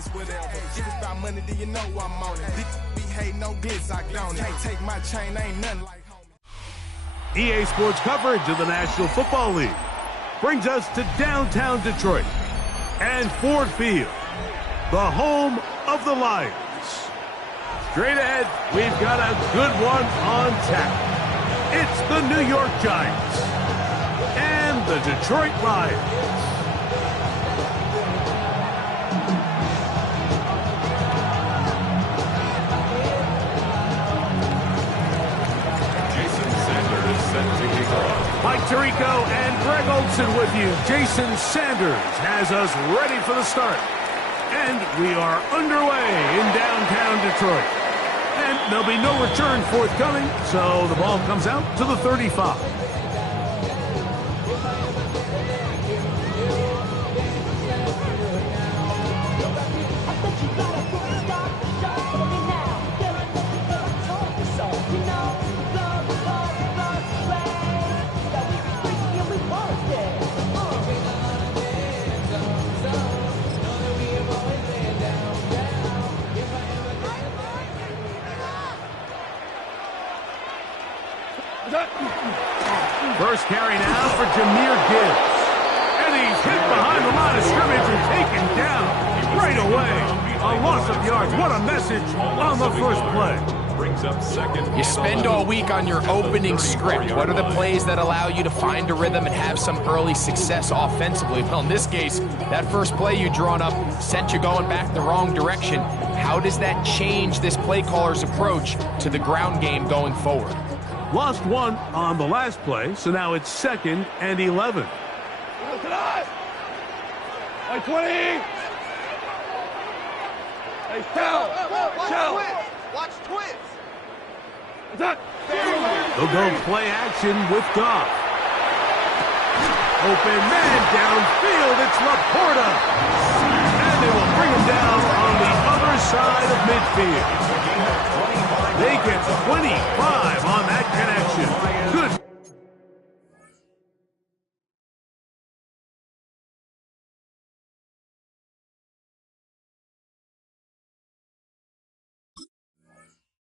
it's whatever. If it's about money, do you know I'm on it? Be hate no glitz, I don't. Can't take my chain, ain't nothing like homie. EA Sports coverage of the National Football League brings us to downtown Detroit and Ford Field, the home of the Lions. Straight ahead, we've got a good one on tap. It's the New York Giants and the Detroit Lions. Mike Tirico and Greg Olson with you. Jason Sanders has us ready for the start. And we are underway in downtown Detroit. And there'll be no return forthcoming, so the ball comes out to the 35. First carry now for Jahmyr Gibbs. And he's hit behind the line of scrimmage and taken down right away. A loss of yards. What a message on the first play. Brings up second. You spend all week on your opening script. What are the plays that allow you to find a rhythm and have some early success offensively? Well, in this case, that first play you drawn up sent you going back the wrong direction. How does that change this play caller's approach to the ground game going forward? Lost one on the last play, so now it's 2nd and 11. Hey, 20! Hey, Shell! Watch twins! They'll go play action with Goff. Open man downfield, it's Laporta. And they will bring him down on the other side of midfield. They get 25 on that connection. Good.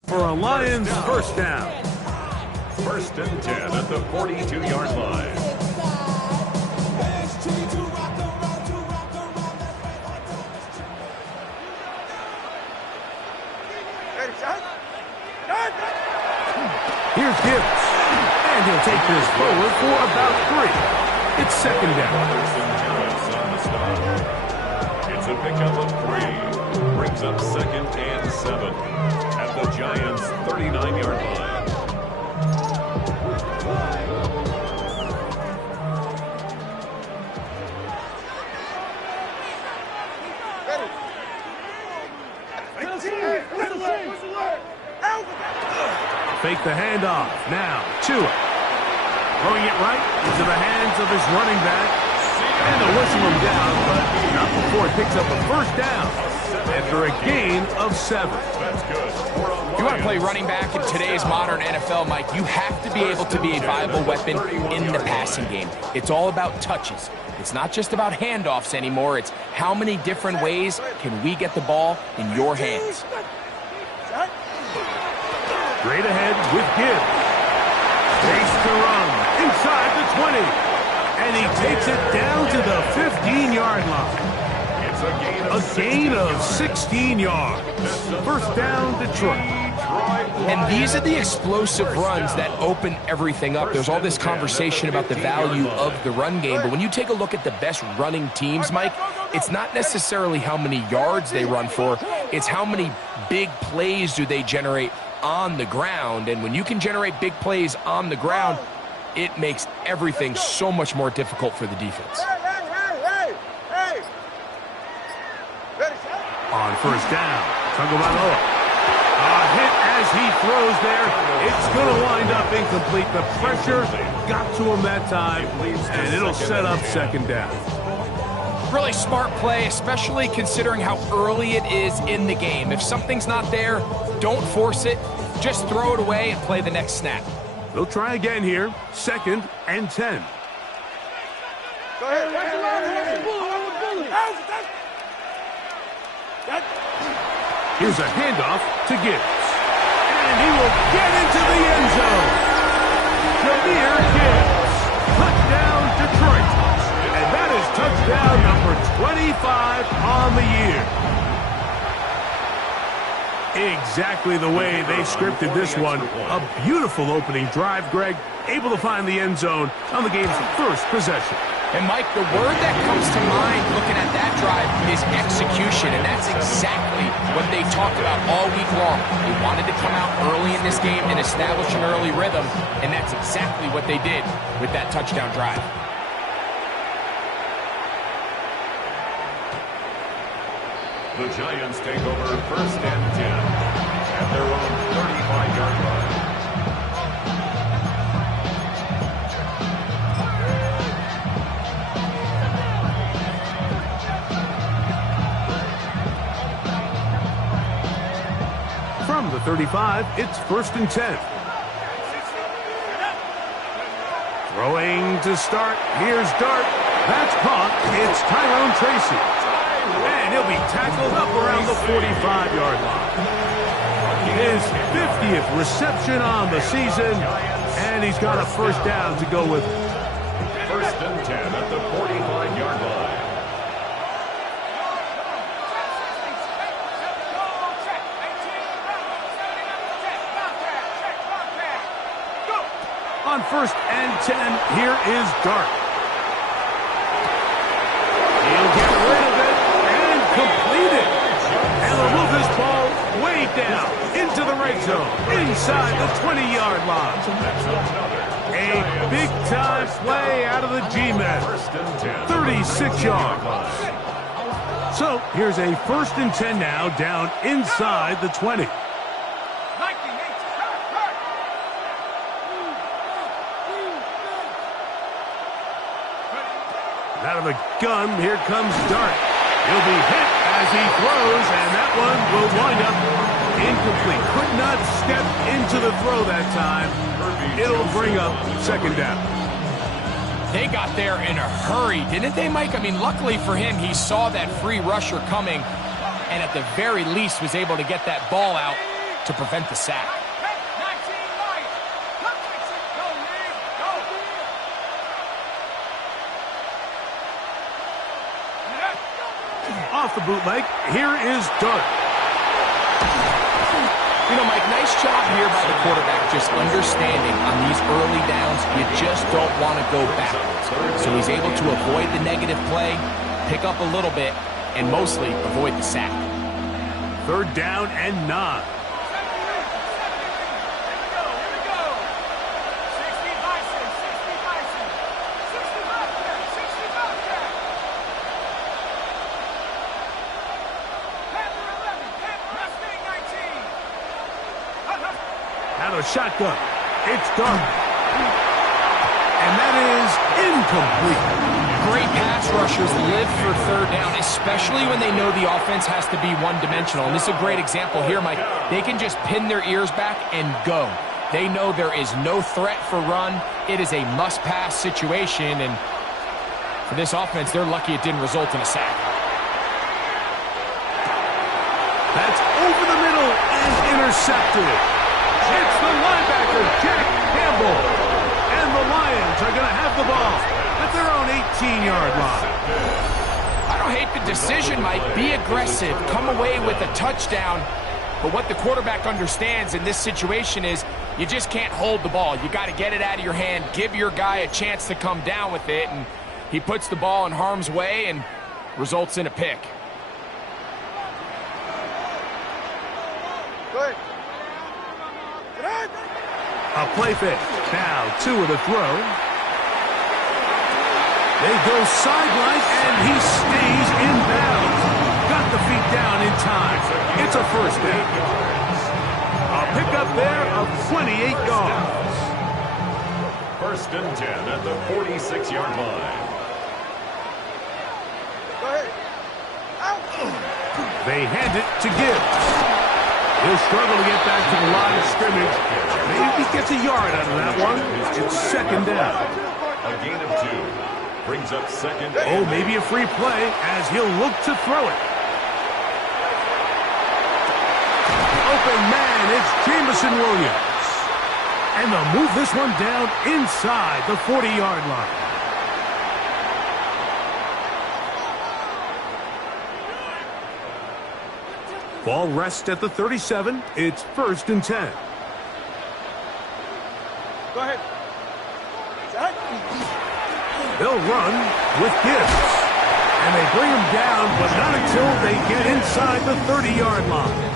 For a Lions first down. 1st and 10 at the 42-yard line. Here's Gibbs. And he'll take this forward for about 3. It's 2nd down. It's a pickup of 3. Brings up 2nd and 7 at the Giants' 39-yard line. Fake the handoff. Now, Tua. Throwing it right into the hands of his running back. And they'll whistle him down, but not before it picks up a first down after a gain of 7. That's good. If you want to play running back in today's modern NFL, Mike, you have to be able to be a viable weapon in the passing game. It's all about touches. It's not just about handoffs anymore. It's how many different ways can we get the ball in your hands. Straight ahead with Gibbs. Race to run inside the 20. And he takes it down to the 15-yard line. It's a gain of 16 yards. First down, Detroit. And these are the explosive runs that open everything up. There's all this conversation about the value of the run game, but when you take a look at the best running teams, Mike, it's not necessarily how many yards they run for, it's how many big plays do they generate on the ground. And when you can generate big plays on the ground, it makes everything so much more difficult for the defense. On first down, Tagovailoa. A hit as he throws there. It's going to wind up incomplete. The pressure got to him that time, and it'll set up 2nd down. Really smart play, especially considering how early it is in the game. If something's not there, don't force it. Just throw it away and play the next snap. They'll try again here. 2nd and 10. Go ahead. Here's a handoff to Gibbs. And he will get into the end zone. Jahmyr Gibbs. Touchdown, Detroit. And that is touchdown number 25 on the year. Exactly the way they scripted this one. A beautiful opening drive, Greg. Able to find the end zone on the game's first possession. And, Mike, the word that comes to mind looking at that drive is execution, and that's exactly what they talked about all week long. They wanted to come out early in this game and establish an early rhythm, and that's exactly what they did with that touchdown drive. The Giants take over 1st and 10 at their own 35-yard line. From the 35, it's 1st and 10. Throwing to start. Here's Dart. That's caught. It's Tyrone Tracy. And he'll be tackled up around the 45-yard line. His 50th reception on the season, and he's got a first down to go with it. 1st and 10 at the 45-yard line. On 1st and 10, here is Dart. He'll get rid of it and complete it. And they'll move this ball way down into the right zone, inside the 20-yard line. A big-time play out of the G-men. 36 yards. So here's a 1st and 10 now, down inside the 20. Out of the gun, here comes Dart. He'll be hit as he throws, and that one will wind up incomplete. Could not step into the throw that time. It'll bring up 2nd down. They got there in a hurry, didn't they, Mike? I mean, luckily for him, he saw that free rusher coming, and at the very least was able to get that ball out to prevent the sack. Off the bootleg, here is Dart. You know, Mike, nice job here by the quarterback, just understanding on these early downs, you just don't want to go backwards. So he's able to avoid the negative play, pick up a little bit, and mostly avoid the sack. 3rd down and 9. A shotgun. It's Dart. And that is incomplete. Great pass rushers live for 3rd down, especially when they know the offense has to be one-dimensional. And this is a great example here, Mike. They can just pin their ears back and go. They know there is no threat for run. It is a must-pass situation. And for this offense, they're lucky it didn't result in a sack. That's over the middle and intercepted. It's the linebacker, Jack Campbell. And the Lions are going to have the ball at their own 18-yard line. I don't hate the decision, Mike. Be aggressive. Come away with a touchdown. But what the quarterback understands in this situation is you just can't hold the ball. You got to get it out of your hand. Give your guy a chance to come down with it. And he puts the ball in harm's way and results in a pick. Good. A play fake. Now 2 of the throw. They go sideline, and he stays in bounds. Got the feet down in time. It's a 1st down. A pickup there of 28 yards. 1st and 10 at the 46-yard line. Go ahead. Out. They hand it to Gibbs. He'll struggle to get back to the line of scrimmage. Maybe he gets a yard out of that one. It's 2nd down. A gain of 2. Brings up 2nd. Oh, maybe a free play as he'll look to throw it. open man. It's Jamison Williams. And they'll move this one down inside the 40-yard line. Ball rests at the 37. It's 1st and 10. Go ahead. They'll run with Gibbs. And they bring him down, but not until they get inside the 30-yard line.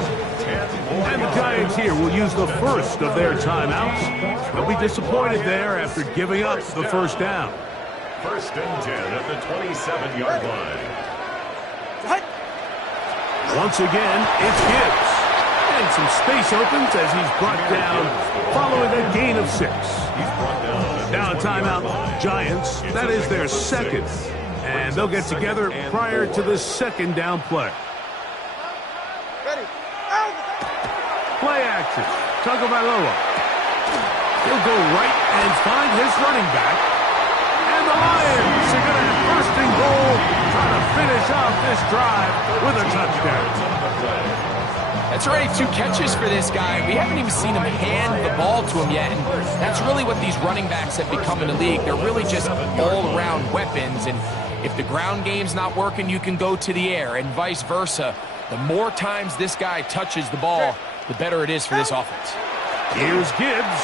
And the Giants here will use the first of their timeouts. They'll be disappointed there after giving up the first down. 1st and 10 at the 27-yard line. Once again, it's Gibbs. And some space opens as he's brought down following a gain of 6. Now a timeout, Giants. That is their second. And they'll get together prior to the 2nd down play. Ready. Play action. Tagovailoa. He'll go right and find his running back. And the Lions are going to have 1st and goal, trying to finish off this drive with a touchdown. That's already 2 catches for this guy. We haven't even seen him hand the ball to him yet. And that's really what these running backs have become in the league. They're really just all-around weapons. And if the ground game's not working, you can go to the air and vice versa. The more times this guy touches the ball, the better it is for this offense. Here's Gibbs.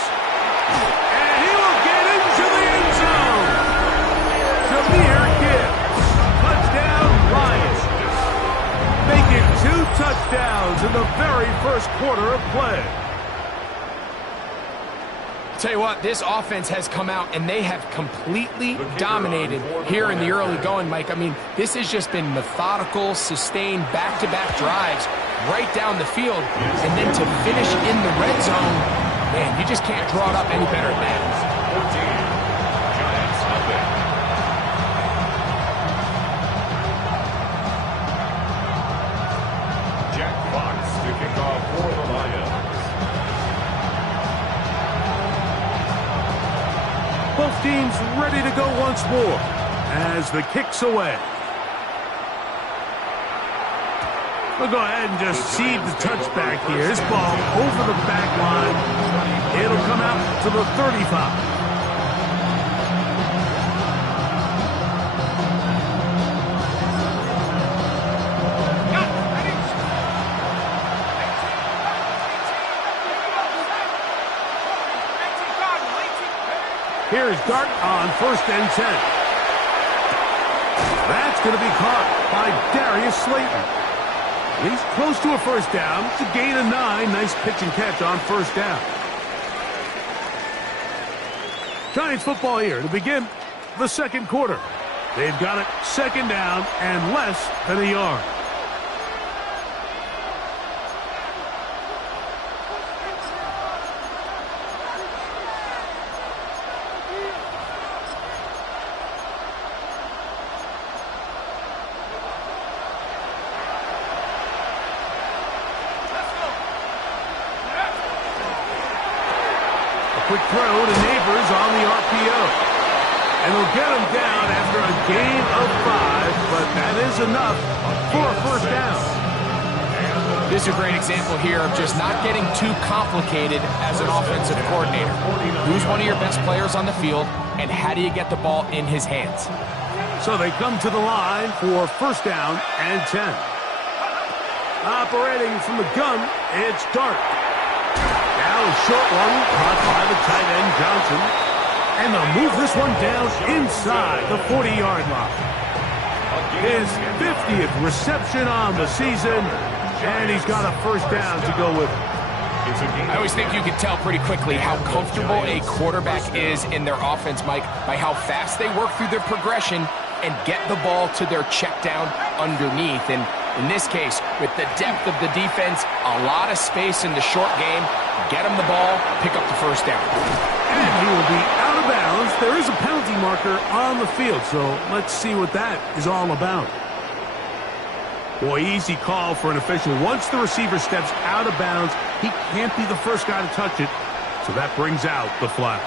And he will get into the end zone. Jahmyr Gibbs. Touchdown, Lions. Making 2 touchdowns in the very first quarter of play. I'll tell you what, this offense has come out and they have completely dominated here in the early going, Mike. I mean, this has just been methodical, sustained, back-to-back drives right down the field. And then to finish in the red zone, man, you just can't draw it up any better than that. 14, Giants nothing. Jack Fox to kick off for the Lions. Both teams ready to go once more as the kick's away. We'll go ahead and just seed the touchback here. This ball over the back line. It'll come out to the 35. Here's Dart on 1st and 10. That's going to be caught by Darius Slayton. He's close to a 1st down. It's a gain of 9. Nice pitch and catch on 1st down. Giants football here to begin the 2nd quarter. They've got it 2nd down and less than a yard. Quick throw to Neighbors on the RPO. And they'll get him down after a gain of 5, but that is enough for a 1st down. This is a great example here of just not getting too complicated as an offensive coordinator. Who's one of your best players on the field, and how do you get the ball in his hands? So they come to the line for 1st down and 10. Operating from the gun, it's Dart. Now a short one caught by the tight end Johnson. And they'll move this one down inside the 40-yard line. His 50th reception on the season, and he's got a 1st down to go with it. I always think you can tell pretty quickly how comfortable a quarterback is in their offense, Mike, by how fast they work through their progression and get the ball to their check down underneath. And in this case, with the depth of the defense, a lot of space in the short game, get him the ball, pick up the 1st down. And he will be out of bounds. There is a penalty marker on the field, so let's see what that is all about. Boy, easy call for an official. Once the receiver steps out of bounds, he can't be the first guy to touch it, so that brings out the flag.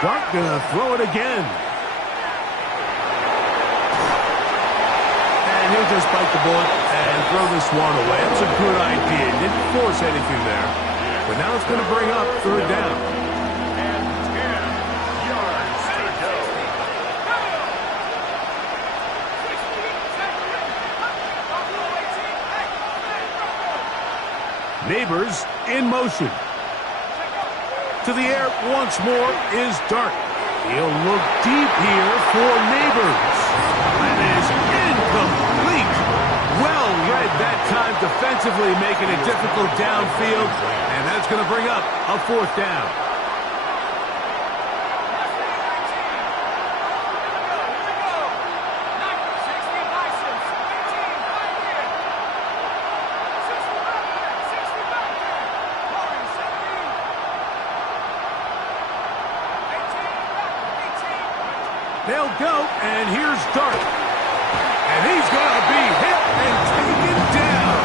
Dart gonna throw it again. And he'll just bite the bullet and throw this one away. That's a good idea. Didn't force anything there. But now it's going to bring up third down. And 10 yards to go. Neighbors in motion. To the air once more is Dart. He'll look deep here for Neighbors. That is incomplete. Well read that time defensively, making it difficult downfield. And that's going to bring up a fourth down. They'll go, and here's Dart. And he's going to be hit and taken down.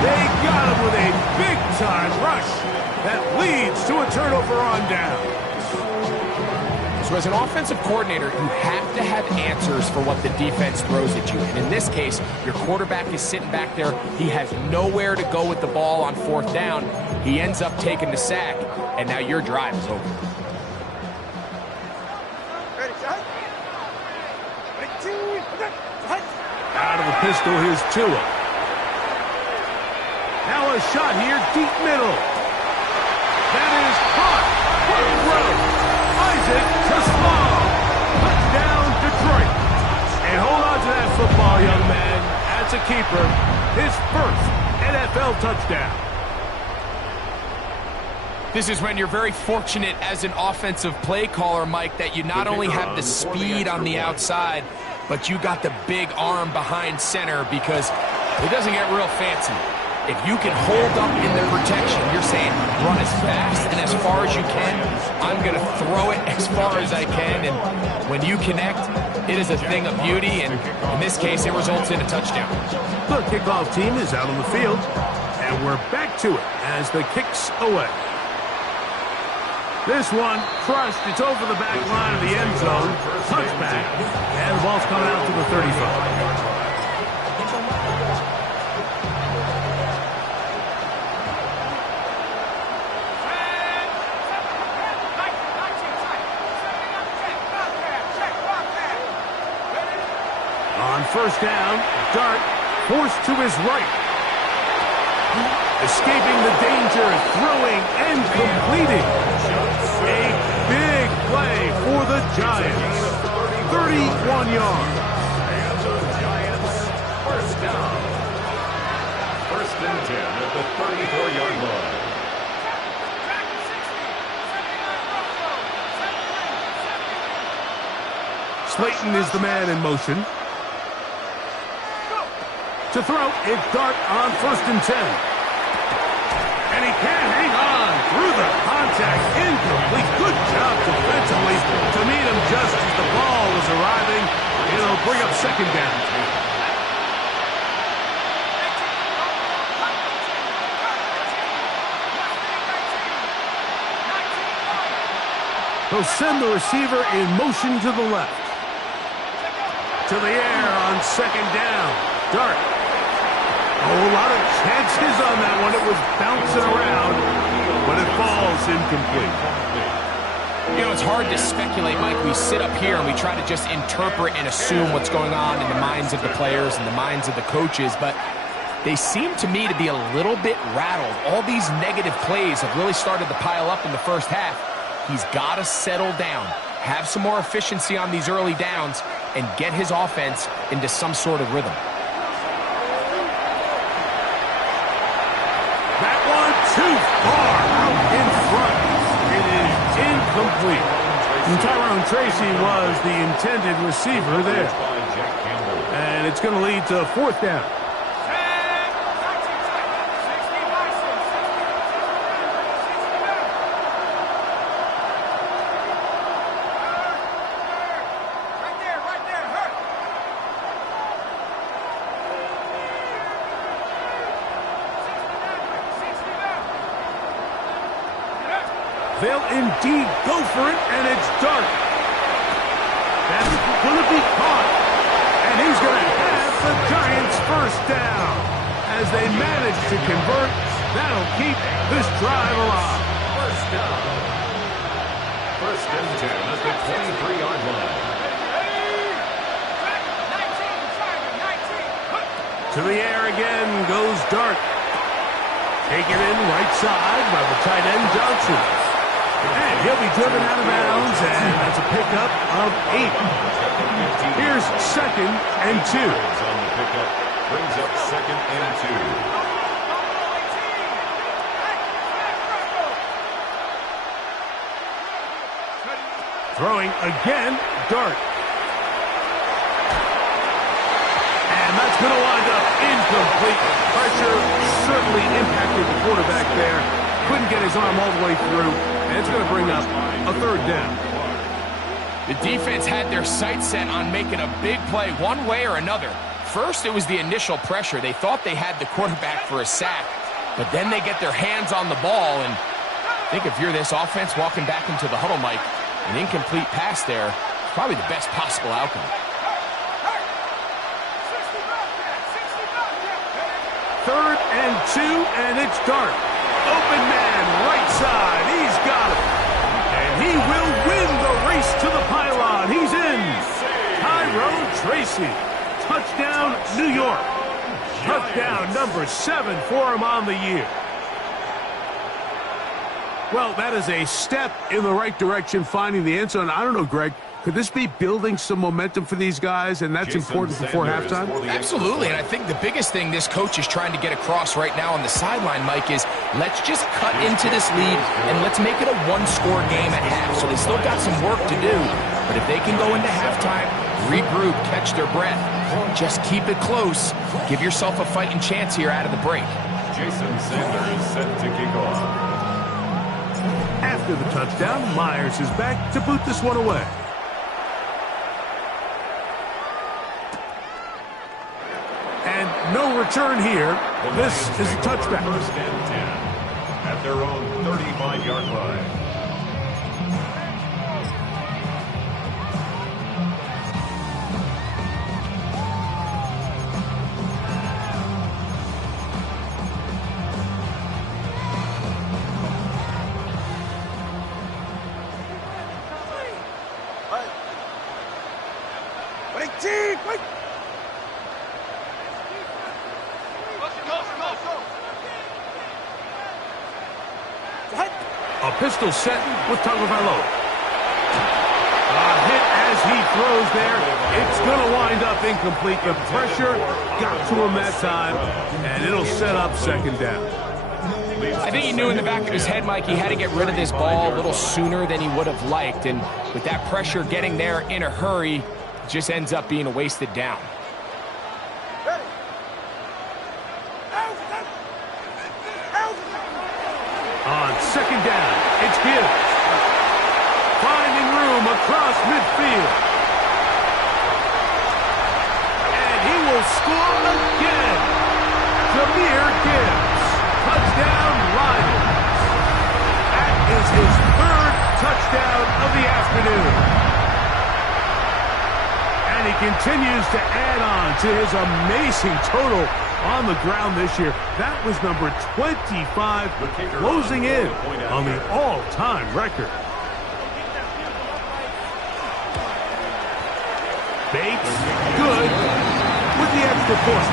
They got him with a big-time rush that leads to a turnover on down. So as an offensive coordinator, you have to have answers for what the defense throws at you. And in this case, your quarterback is sitting back there. He has nowhere to go with the ball on fourth down. He ends up taking the sack, and now your drive is over. Out of the pistol, here's Tua. Now a shot here, deep middle. That is caught. What a throw. Isaac to Small. Touchdown, Detroit. And hold on to that football, young man. That's a keeper. His first NFL touchdown. This is when you're very fortunate as an offensive play caller, Mike, that you not only have the speed on the outside, but you got the big arm behind center, because it doesn't get real fancy. If you can hold up in the protection, you're saying run as fast and as far as you can. I'm going to throw it as far as I can, and when you connect, it is a thing of beauty, and in this case, it results in a touchdown. The kickoff team is out on the field, and we're back to it as the kick's away. This one crushed. It's over the back line of the end zone. Touchback. And the ball's coming out to the 35. On first down, Dart forced to his right. Escaping the danger, throwing and completing. A big play for the Giants. 31 yards. And the Giants, first down. First and 10 at the 34-yard line. Slayton is the man in motion. To throw, it's Dart on first and 10. And he can't hang on through the contact. Incomplete. Good job defensively to meet him just as the ball was arriving. It'll bring up second down. He'll send the receiver in motion to the left. To the air on second down. Dart. A whole lot of chances on that one. It was bouncing around, but it falls incomplete. You know, it's hard to speculate, Mike. We sit up here and we try to just interpret and assume what's going on in the minds of the players and the minds of the coaches, but they seem to me to be a little bit rattled. All these negative plays have really started to pile up in the first half. He's got to settle down, have some more efficiency on these early downs, and get his offense into some sort of rhythm. That one too far out in front. It is incomplete. And Tyrone Tracy was the intended receiver there. And it's going to lead to fourth down. They'll indeed go for it, and it's Dart. That's going to be caught. And he's going to have the Giants' first down. As they manage to convert, that'll keep this drive alive. First down. First and 10 at the 23-yard line. To the air again goes Dart. Taken in right side by the tight end Johnson. And he'll be driven out of bounds, and that's a pickup of 8. Here's 2nd and 2. On the pickup, brings up 2nd and 2. Throwing again, Dart. And that's going to wind up incomplete. Pressure certainly impacted the quarterback there. Couldn't get his arm all the way through, and it's going to bring up a 3rd down. The defense had their sights set on making a big play one way or another. First, it was the initial pressure. They thought they had the quarterback for a sack, but then they get their hands on the ball, and I think if you're this offense walking back into the huddle, Mike, an incomplete pass there is probably the best possible outcome. 3rd and 2, and it's Dart. Open man, right side. He's got it. And he will win the race to the pylon. He's in. Tyrone Tracy. Touchdown, New York. Touchdown number 7 for him on the year. Well, that is a step in the right direction, finding the end zone. I don't know, Greg. Could this be building some momentum for these guys, and that's important before halftime? Absolutely, and I think the biggest thing this coach is trying to get across right now on the sideline, Mike, is let's just cut into this lead, and let's make it a one-score game at half. So they still got some work to do, but if they can go into halftime, regroup, catch their breath, just keep it close, give yourself a fighting chance here out of the break. Jason Sanders set to kick off. After the touchdown, Myers is back to boot this one away. And no return here. This is a touchback. 1st and 10 at their own 35-yard line. Wait! A pistol set with Tagovailoa. A hit as he throws there. It's going to wind up incomplete. The pressure got to him that time, and it'll set up 2nd down. I think he knew in the back of his head, Mike, he had to get rid of this ball a little sooner than he would have liked, and with that pressure getting there in a hurry, it just ends up being a wasted down. On 2nd down, it's Gibbs. Finding room across midfield. And he will score again. Jahmyr Gibbs. Touchdown, Lions. That is his 3rd touchdown of the afternoon. And he continues to add on to his amazing total on the ground this year. That was number 25, closing in on the all-time record. Bates, good, with the extra point.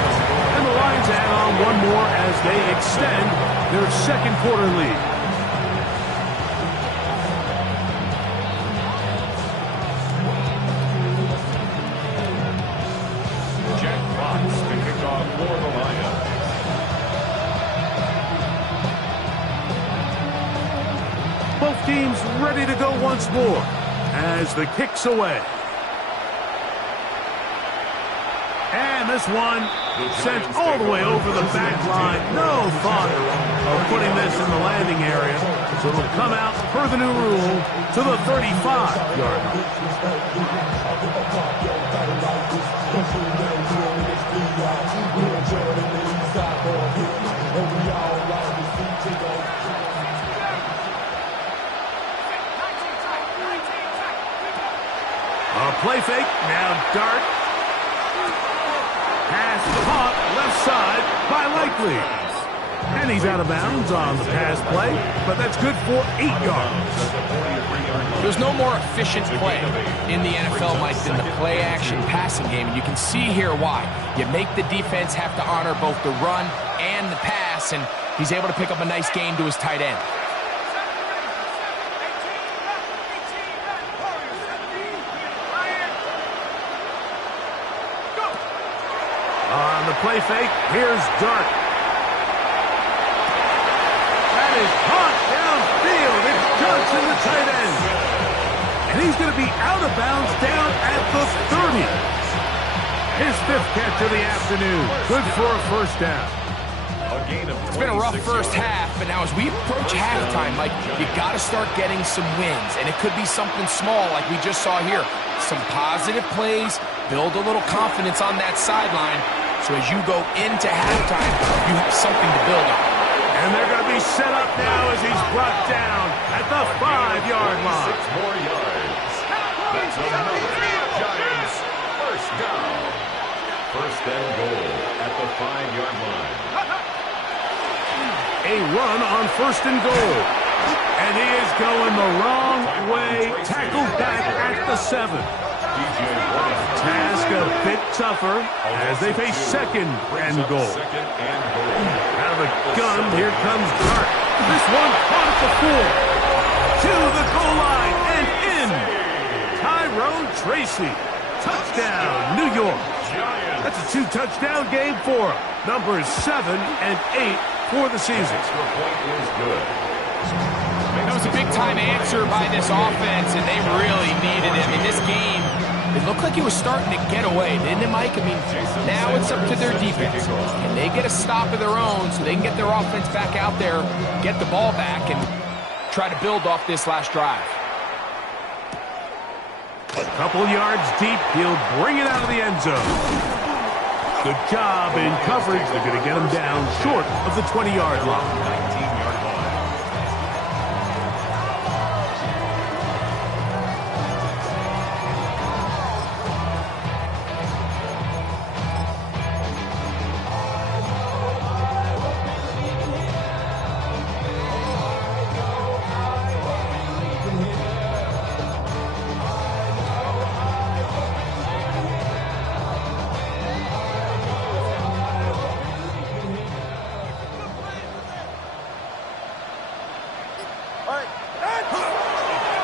And the Lions add on one more as they extend their 2nd quarter lead. For the Lions. Both teams ready to go once more as the kick's away. And this one sent all the way over the back line. No thought of putting this in the landing area. So it'll come out per the new rule to the 35-yard line. play fake. Now Dart. Pass caught left side by Likely. And he's out of bounds on the pass play, but that's good for 8 yards. There's no more efficient play in the NFL, Mike, than the play-action passing game, and you can see here why. You make the defense have to honor both the run and the pass, and he's able to pick up a nice gain to his tight end. On the play fake, here's Dart. That is caught downfield. It's Johnson, the tight end. And he's going to be out of bounds down at the 30. His 5th catch of the afternoon. Good for a first down. It's been a rough first half, but now as we approach halftime, Mike, you got to start getting some wins. And it could be something small like we just saw here. Some positive plays, build a little confidence on that sideline. So as you go into halftime, you have something to build on. And they're going to be set up now as he's brought down at the 5-yard line. 6 more yards. That's another Giants first down. First and goal at the 5-yard line. A run on first and goal. And he is going the wrong way. Tackled back at the 7. Task a bit tougher as they face second and goal. Out of the gun, here comes Dart. This one caught at the 4. To the goal line and in. Tyrone Tracy. Touchdown, New York. That's a 2-touchdown game for him. Numbers 7 and 8 for the season. That was a big-time answer by this offense, and they really needed it. I mean, this game, it looked like it was starting to get away, didn't it, Mike? I mean, now it's up to their defense. Can they get a stop of their own so they can get their offense back out there, get the ball back, and try to build off this last drive? A couple yards deep, he'll bring it out of the end zone. Good job in coverage. They're going to get him down short of the 20-yard line. 19-yard line.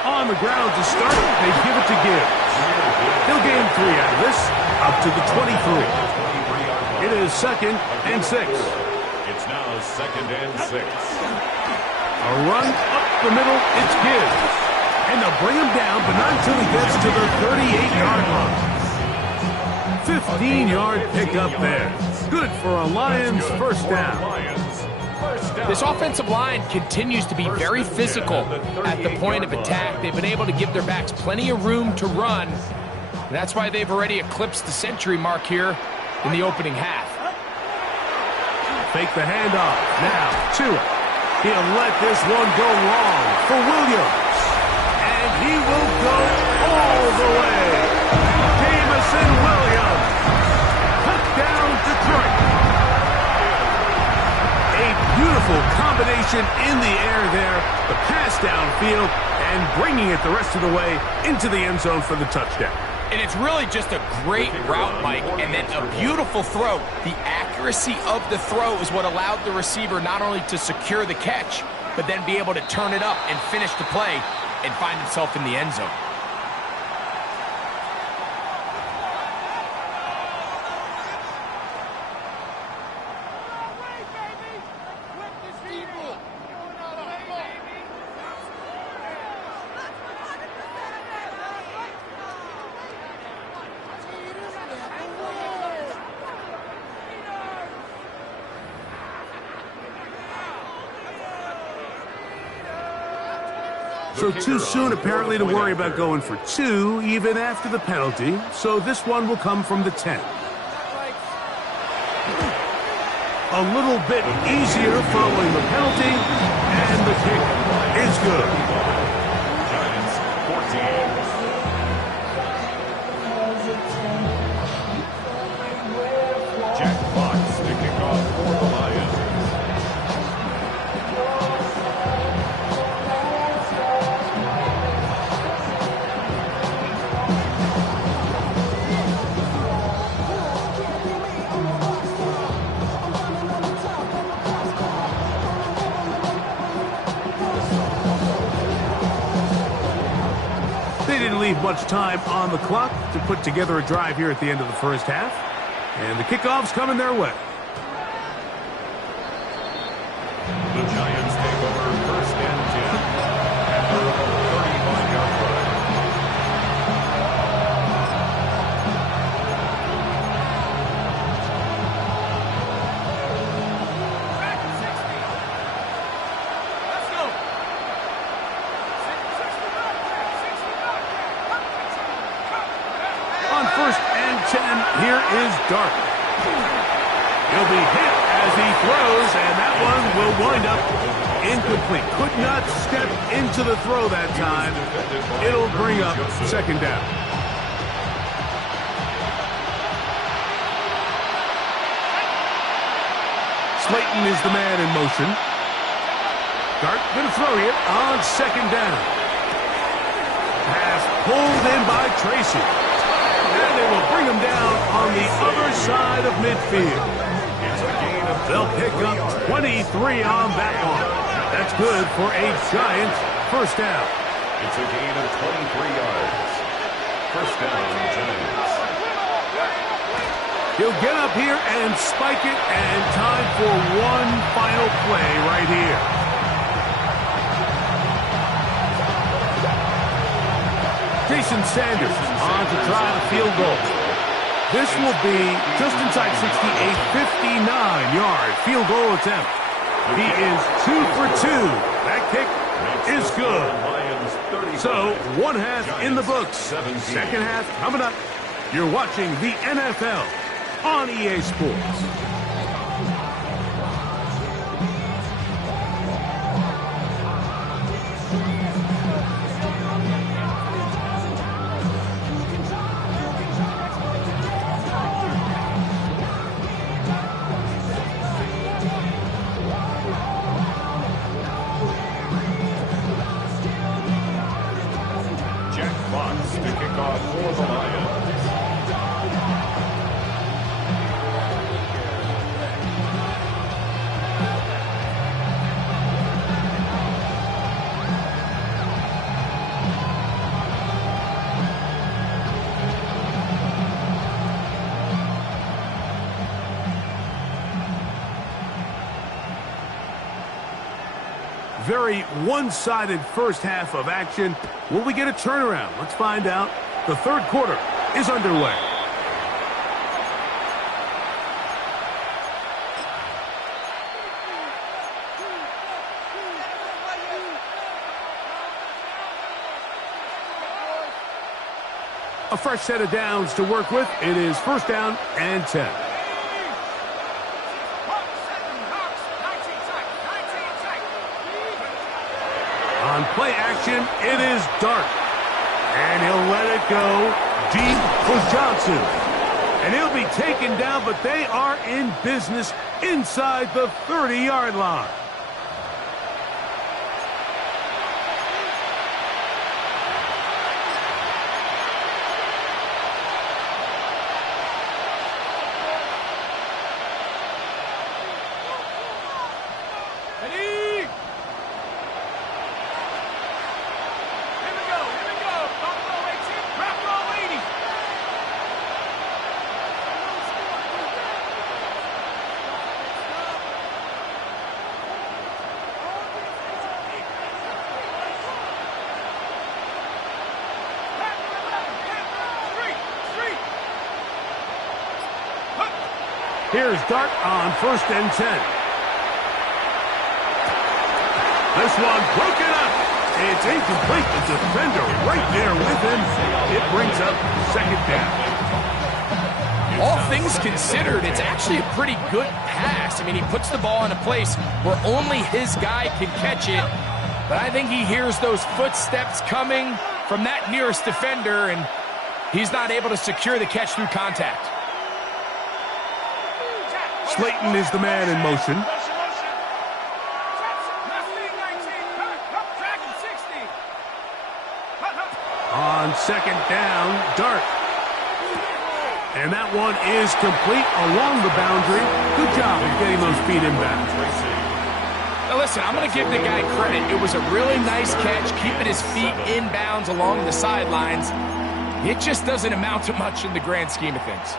On the ground to start, they give it to Gibbs. He'll gain 3 out of this, up to the 23. It is 2nd and 6. It's now 2nd and 6. A run up the middle, it's Gibbs. And they'll bring him down, but not until he gets to the 38-yard line. 15-yard pickup there. Good for a Lions first down. This offensive line continues to be very physical at the point of attack. They've been able to give their backs plenty of room to run. And that's why they've already eclipsed the century mark here in the opening half. Fake the handoff. Now, Tua. He'll let this one go long for Williams. And he will go all the way. Jamison Williams. Touchdown, Detroit. A beautiful combination in the air there. The pass downfield and bringing it the rest of the way into the end zone for the touchdown. And it's really just a great route, Mike, and then a beautiful throw. The accuracy of the throw is what allowed the receiver not only to secure the catch, but then be able to turn it up and finish the play and find himself in the end zone. So too soon, apparently, to worry about going for 2, even after the penalty. So this one will come from the 10. A little bit easier following the penalty, and the kick is good. Giants 14. didn't leave much time on the clock to put together a drive here at the end of the first half. And the kickoff's coming their way. The Giants take over first and 10 at their own 35-yard line. On first and 10, here is Dart. He'll be hit as he throws, and that one will wind up incomplete. Could not step into the throw that time. It'll bring up second down. Slayton is the man in motion. Dart going to throw here on second down. Pass pulled in by Tracy. And they will bring him down on the other side of midfield. They'll pick up 23 on that one. That's good for a Giants first down. It's a gain of 23 yards. First down, Giants. He'll get up here and spike it, and time for one final play right here. Jason Sanders on to try the field goal. This will be just inside 60, a 59-yard field goal attempt. He is 2 for 2. That kick is good. So, one half in the books. Second half coming up. You're watching the NFL on EA Sports. Very one-sided first half of action. Will we get a turnaround? Let's find out. The third quarter is underway. A fresh set of downs to work with. It is first down and 10. On play action, it is Dart. And he'll let it go deep for Johnson. And he'll be taken down, but they are in business inside the 30-yard line. Here's Dart on first and 10. This one broken up. It's incomplete. The defender right there with him. It brings up second down. All things considered, it's actually a pretty good pass. I mean, he puts the ball in a place where only his guy can catch it. But I think he hears those footsteps coming from that nearest defender, and he's not able to secure the catch through contact. Slayton is the man in motion. On second down, Dart. And that one is complete along the boundary. Good job of getting those feet in bounds. Now listen, I'm going to give the guy credit. It was a really nice catch, keeping his feet in bounds along the sidelines. It just doesn't amount to much in the grand scheme of things.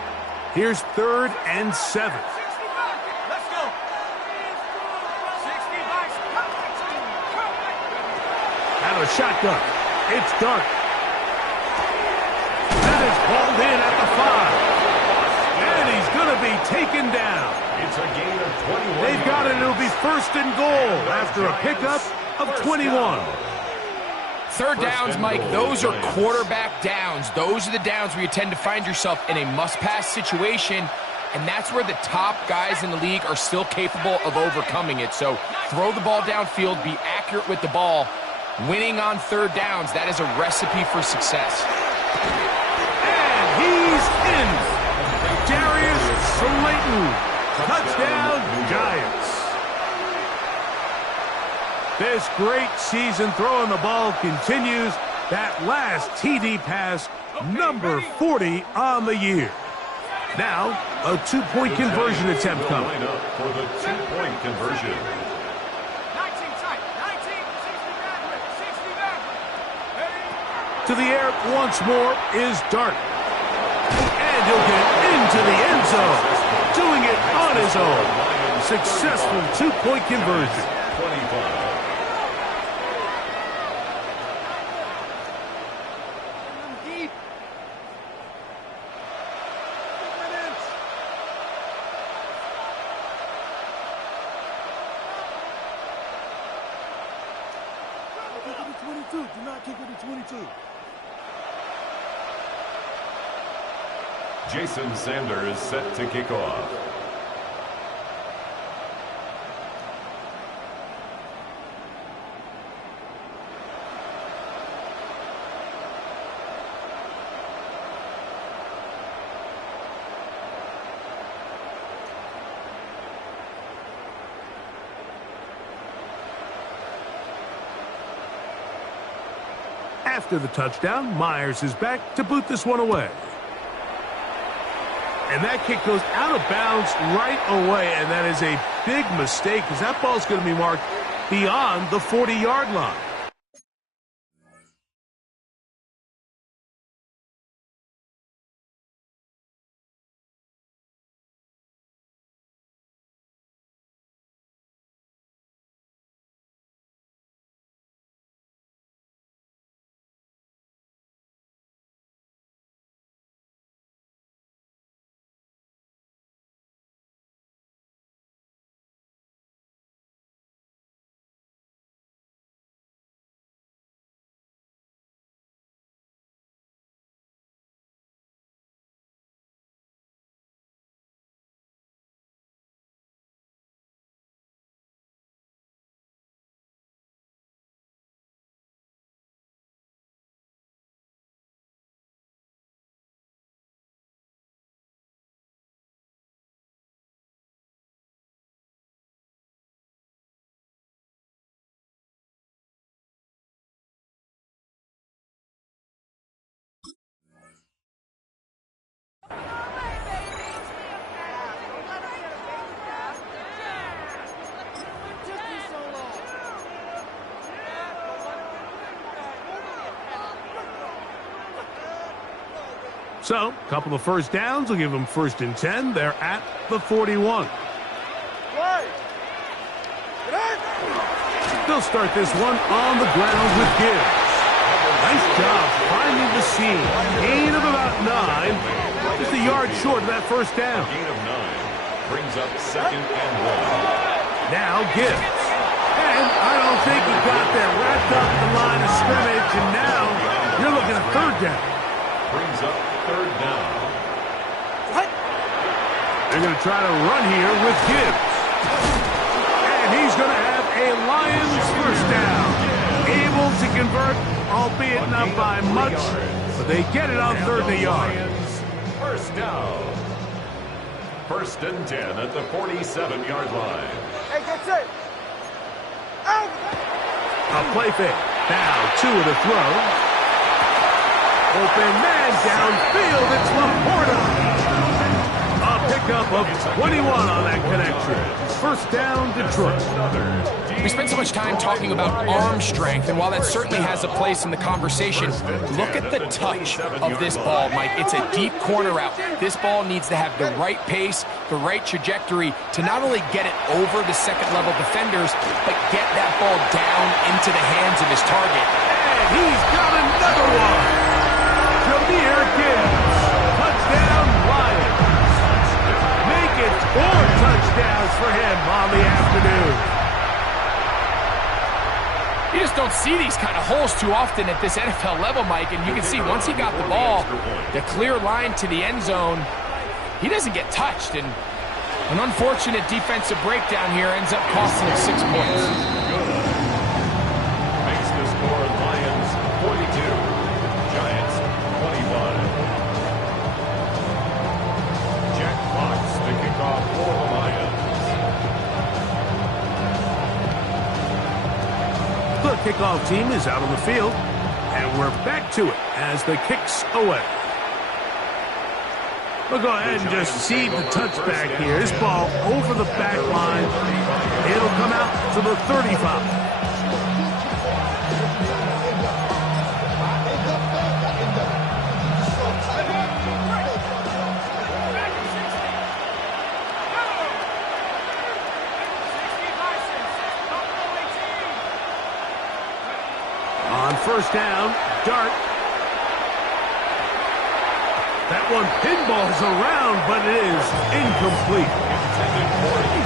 Here's 3rd and 7. Let's go. 60 bucks. Out of a shotgun. It's Dart. That is hauled in at the 5. And he's going to be taken down. It's a gain of 21. They've got it. It'll be 1st and goal after a pickup of 21. Third downs, Mike, those are quarterback downs. Those are the downs where you tend to find yourself in a must-pass situation, and that's where the top guys in the league are still capable of overcoming it. So throw the ball downfield, be accurate with the ball. Winning on third downs, that is a recipe for success. And he's in. Darius Slayton. Touchdown, Giants. This great season throwing the ball continues. That last TD pass, number 40 on the year. Now, a 2-point conversion attempt coming. Line up for the 2-point conversion. 19 tight. 19. 60 backward. 60 backward. To the air once more is Dart. And he'll get into the end zone. Doing it on his own. Successful 2-point conversion. 25. Do not kick it to 22. Jason Sanders set to kick off. After the touchdown, Myers is back to boot this one away. And that kick goes out of bounds right away, and that is a big mistake because that ball's going to be marked beyond the 40-yard line. So, a couple of first downs will give them 1st and 10. They're at the 41. They'll start this one on the ground with Gibbs. Nice job finding the seam. Gain of about 9. Just a yard short of that first down. Gain of 9 brings up 2nd and 1. Now Gibbs. And I don't think he got that wrapped up the line of scrimmage. And now you're looking at 3rd down. Brings up 3rd down. They're going to try to run here with Gibbs. And he's going to have a Lions first down. Able to convert, albeit not by much, but they get it on 3rd and a yard. First down. 1st and 10 at the 47-yard line. Hey, get set. Out. A play fake. Now 2 of the throw. Open man downfield. It's Laporta. A pickup of 21 on that connection. First down, Detroit. Another We spent so much time talking about arm strength, and while that certainly has a place in the conversation, look at the touch of this ball, Mike. It's a deep corner route. This ball needs to have the right pace, the right trajectory to not only get it over the second-level defenders, but get that ball down into the hands of his target. And he's got another one. Jameer Gibbs. Touchdown, Lions. Make it 4 touchdowns for him on the afternoon. You just don't see these kind of holes too often at this NFL level, Mike, and you can see once he got the ball, the clear line to the end zone, he doesn't get touched, and an unfortunate defensive breakdown here ends up costing him 6 points. Makes the score Lions 42, Giants 25. Jack Fox to kick off for the Lions. The kickoff team is out on the field, and we're back to it as the kick's away. We'll go ahead and just seed the touchback here. This ball over the back line. It'll come out to the 35. On first down, Dart. That one pinballs around, but it is incomplete.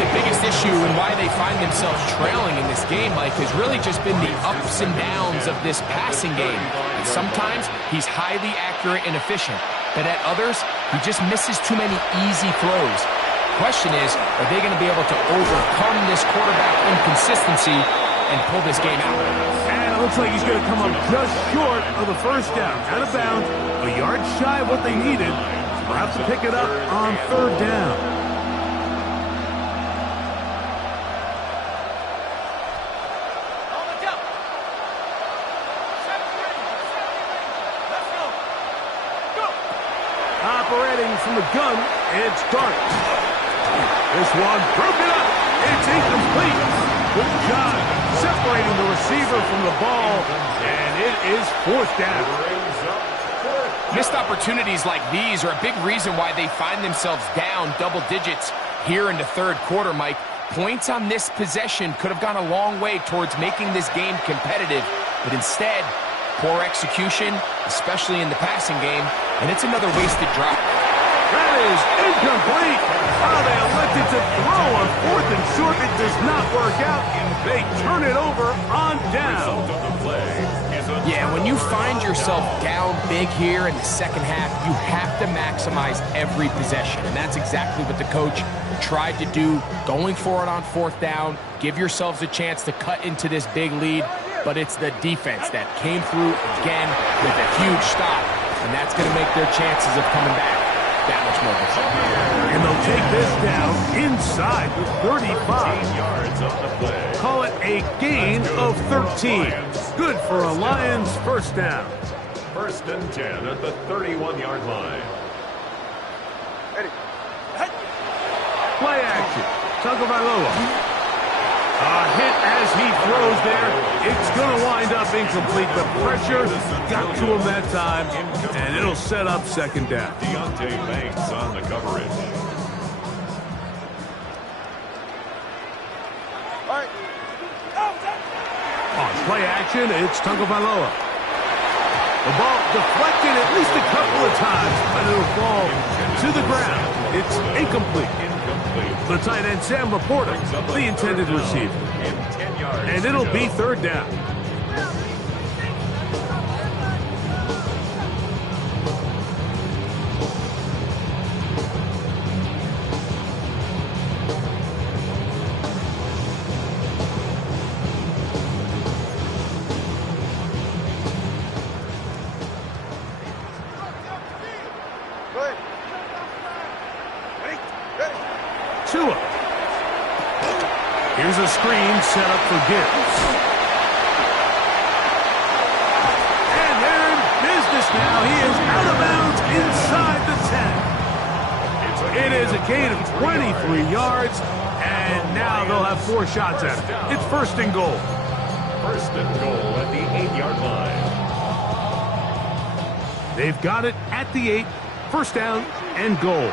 The biggest issue and why they find themselves trailing in this game, Mike, has really just been the ups and downs of this passing game. And sometimes he's highly accurate and efficient, but at others, he just misses too many easy throws. The question is, are they going to be able to overcome this quarterback inconsistency and pull this game out? And it looks like he's going to come up just short of the first down. Out of bounds, a yard shy of what they needed. We'll have to pick it up on third down. Operating from the gun, it's Dart. This one broken up. It's incomplete. Good job separating the receiver from the ball, and it is fourth down. Missed opportunities like these are a big reason why they find themselves down double digits here in the third quarter, Mike. Points on this possession could have gone a long way towards making this game competitive, but instead, poor execution, especially in the passing game, and it's another wasted drop. That is incomplete. Oh, they elected to throw on fourth and short. It does not work out. They turn it over on down. Yeah, when you find yourself down big here in the second half, you have to maximize every possession. And that's exactly what the coach tried to do, going for it on fourth down. Give yourselves a chance to cut into this big lead. But it's the defense that came through again with a huge stop. And that's going to make their chances of coming back that much more difficult. And they'll take this down inside the 35. Yards on the play. Call it a gain of 13. Good for a Lions first down. First and 10 at the 31-yard line. Play action. Tagovailoa. A hit as he throws there. It's going to wind up incomplete. The pressure got to him that time, and it'll set up second down. Deontay Banks on the coverage. On play action, it's Tagovailoa. The ball deflected at least a couple of times, but it'll fall to the ground. It's incomplete. The tight end, Sam Laporta, the intended receiver. And it'll be third down. Tua. Here's a screen set up for Gibbs. And they're in business now. He is out of bounds inside the 10. It is a gain of 23 yards, and And now they'll have 4 shots at it. It's first and goal. First and goal at the 8-yard line. They've got it at the 8. First down and goal.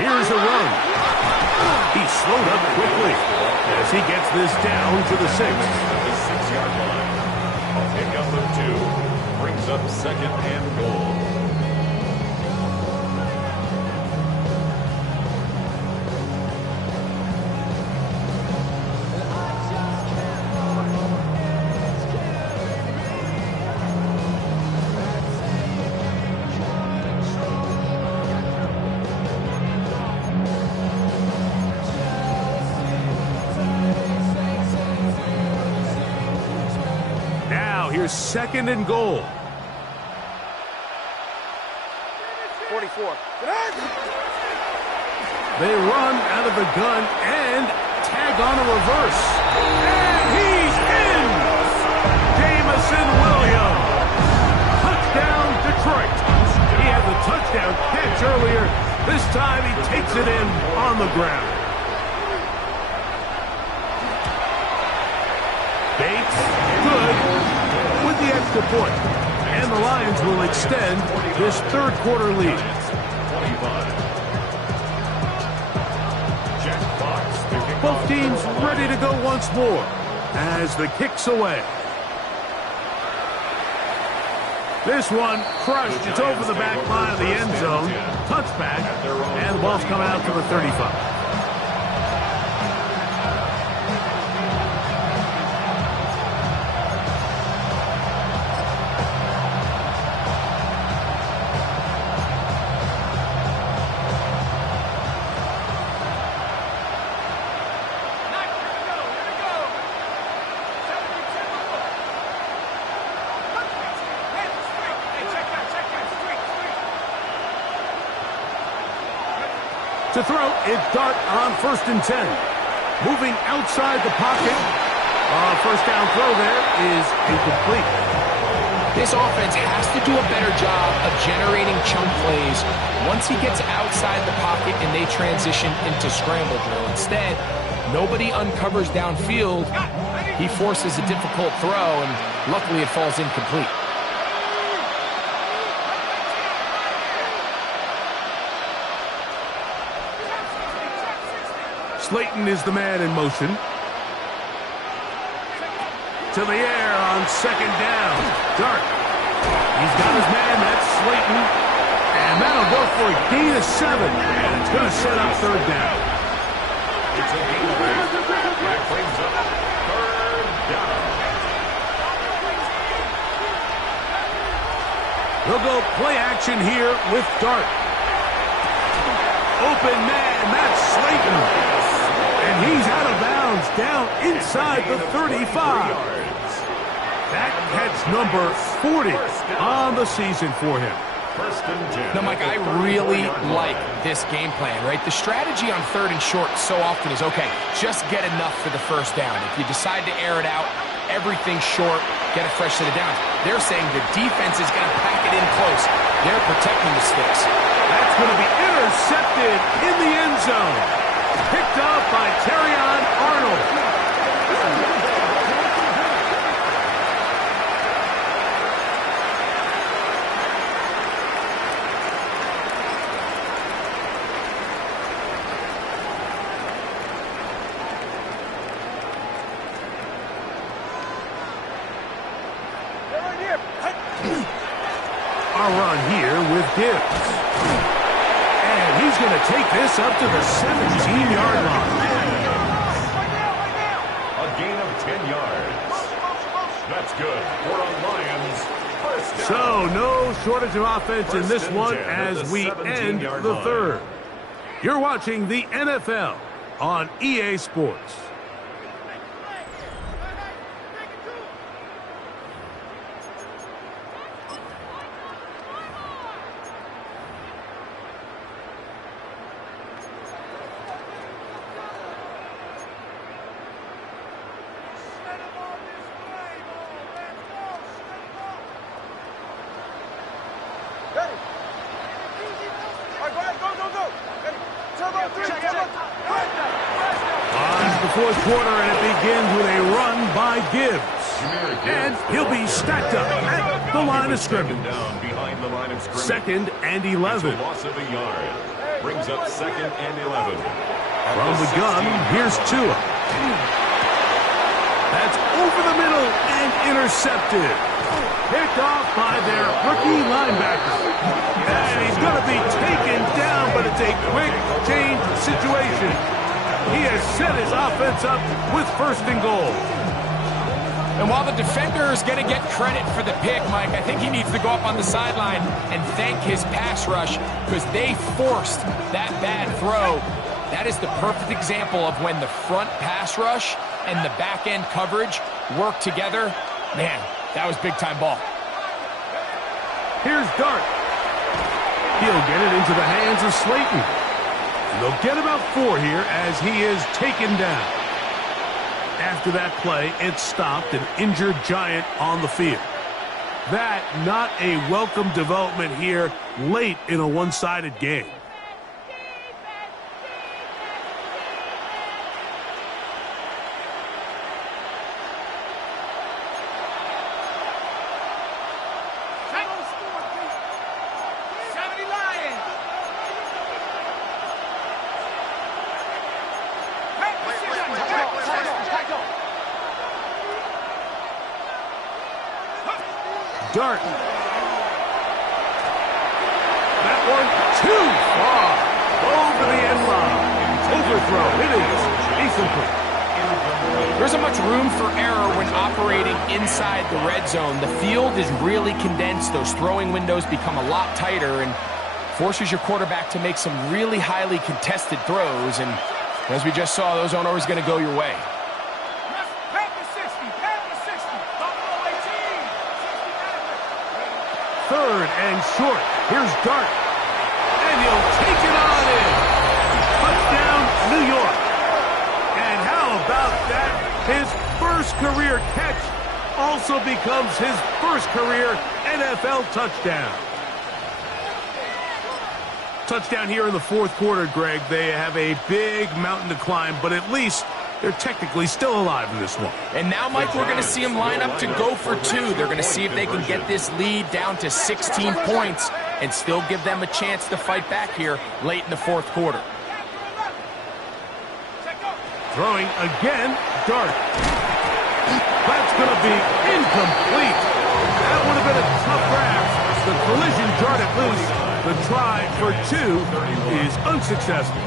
Here's a run. He slowed up quickly as he gets this down to the 6. The 6-yard line. A pickup of 2. Brings up second and goal. Second and goal. 44. They run out of the gun and tag on a reverse. And he's in! Jamison Williams. Touchdown, Detroit. He had the touchdown catch earlier. This time he takes it in on the ground. Bates, good. With the extra point. And the Lions will extend this third quarter lead. Both teams ready to go once more as the kick's away. This one crushed. It's over the back line of the end zone. Touchback. And the ball's coming out to the 35. To throw, it's Dart on 1st and 10. Moving outside the pocket. First down throw there is incomplete. This offense has to do a better job of generating chunk plays once he gets outside the pocket and they transition into scramble drill. Instead, nobody uncovers downfield. He forces a difficult throw, and luckily it falls incomplete. Slayton is the man in motion. To the air on second down. Dart. He's got his man. That's Slayton. And that'll go for a gain of 7. And it's going to set up third down. It's a gain of 8. That brings up third down. They'll go play action here with Dart. Open man. That's Slayton. And he's out of bounds down inside the 35. That catch number 40 on the season for him. First and 10. Now, Mike, I really like this game plan, right? The strategy on 3rd and short so often is, okay, just get enough for the first down. If you decide to air it out, everything's short, get a fresh set of downs. They're saying the defense is going to pack it in close. They're protecting the sticks. That's going to be intercepted in the end zone. Picked up by Terrion Arnold. Our run here with Gibbs. And he's going to take this up to the 17-yard line. A gain of 10 yards. That's good for a Lions first down. So no shortage of offense in this one as we end the third. You're watching the NFL on EA Sports. All right, go. Ready, turbo. The fourth quarter, and it begins with a run by Gibbs. And he'll be stacked up at the line of scrimmage. Second and 11. Loss of a yard. Brings up second and 11. From the gun, here's Tua. That's over the middle and intercepted. Picked off by their rookie linebacker. And he's going to be taken down, but it's a quick change situation. He has set his offense up with first and goal. And while the defender is going to get credit for the pick, Mike, I think he needs to go up on the sideline and thank his pass rush because they forced that bad throw. That is the perfect example of when the front pass rush and the back-end coverage work together. Man, that was big-time ball. Here's Dart. He'll get it into the hands of Slayton. And they'll get about 4 here as he is taken down. After that play, it stopped an injured Giant on the field. That not a welcome development here late in a one-sided game. Dart. That one too far. Over the end line. Overthrow. It is incomplete. There isn't much room for error when operating inside the red zone. The field is really condensed. Those throwing windows become a lot tighter and forces your quarterback to make some really highly contested throws. And as we just saw, those aren't always going to go your way. Third and short. Here's Dart. And he'll take it on in. Touchdown, New York. And how about that? His first career catch also becomes his first career NFL touchdown. Touchdown here in the fourth quarter, Greg. They have a big mountain to climb, but at least they're technically still alive in this one. And now, Mike, we're going to see them line up to go for 2. They're going to see if they can get this lead down to 16 points and still give them a chance to fight back here late in the fourth quarter. Throwing again, Dart. That's going to be incomplete. That would have been a tough grab. The collision jarred it loose. The try for 2 is unsuccessful.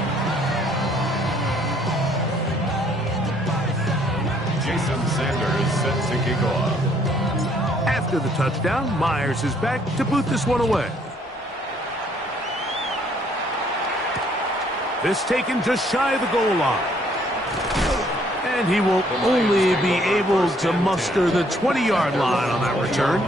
Jason Sanders set to kick off. After the touchdown, Myers is back to boot this one away. This taken just shy of the goal line. And he will only be able to muster the 20-yard line on that return.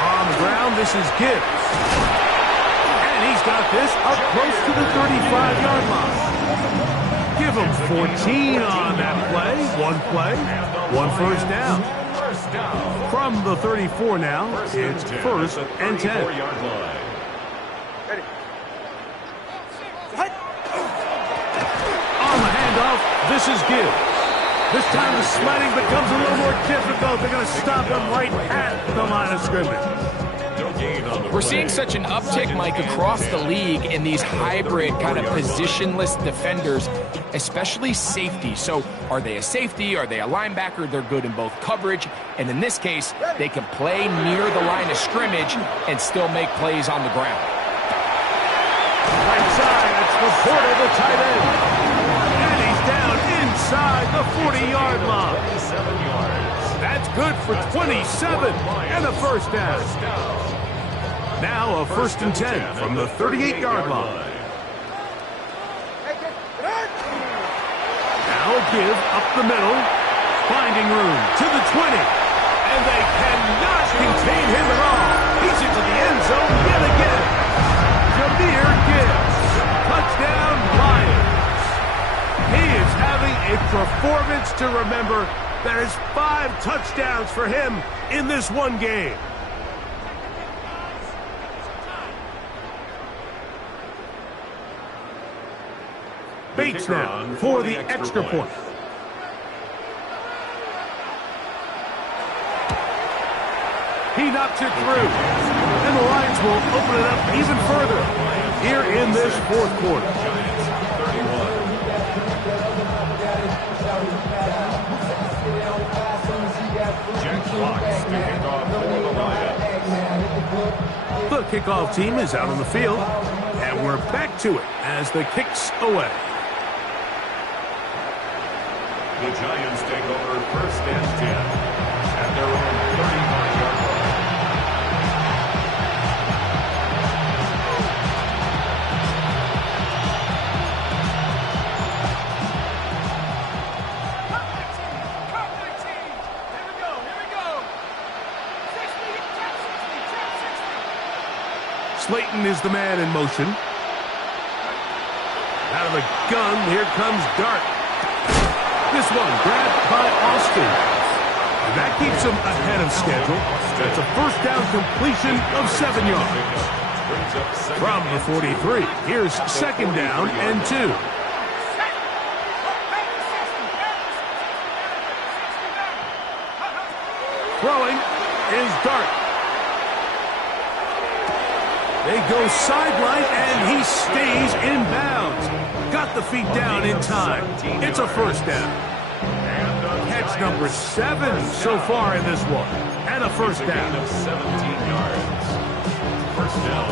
On the ground, this is Gibbs. And he's got this up close to the 35-yard line. Give him 14 on that play. One first down. From the 34 now, it's first and 10. On the handoff, this is Gibbs. This time the sliding becomes a little more difficult. They're going to stop him right at the line of scrimmage. We're seeing such an uptick, Mike, across the league in these hybrid kind of positionless defenders, especially safety. So are they a safety? Are they a linebacker? They're good in both coverage. And in this case, they can play near the line of scrimmage and still make plays on the ground. Right side, it's Laporta, the tight end. And he's down inside the 40-yard line. That's good for 27 and a first down. Now a first and 10 from the 38-yard line. give up the middle. Finding room to the 20. And they cannot contain him at all. He's into the end zone yet again. Jahmyr Gibbs. Touchdown, Lions. He is having a performance to remember. There's 5 touchdowns for him in this one game. Bates now for the extra point. He knocks it through. And the Lions will open it up even further here in this fourth quarter. The kickoff team is out on the field, and we're back to it as the kick's away. The Giants take over first and 10 at their own 35-yard line. Slayton is the man in motion. Out of the gun, here comes Dart. This one grabbed by Austin. And that keeps him ahead of schedule. That's a first down completion of 7 yards. From the 43, here's second down and 2. Throwing is Dart. They go sideline, and he stays in bounds. Got the feet down in time. It's a first down. Catch number 7 so far in this one. And a first down. 17 yards. First down,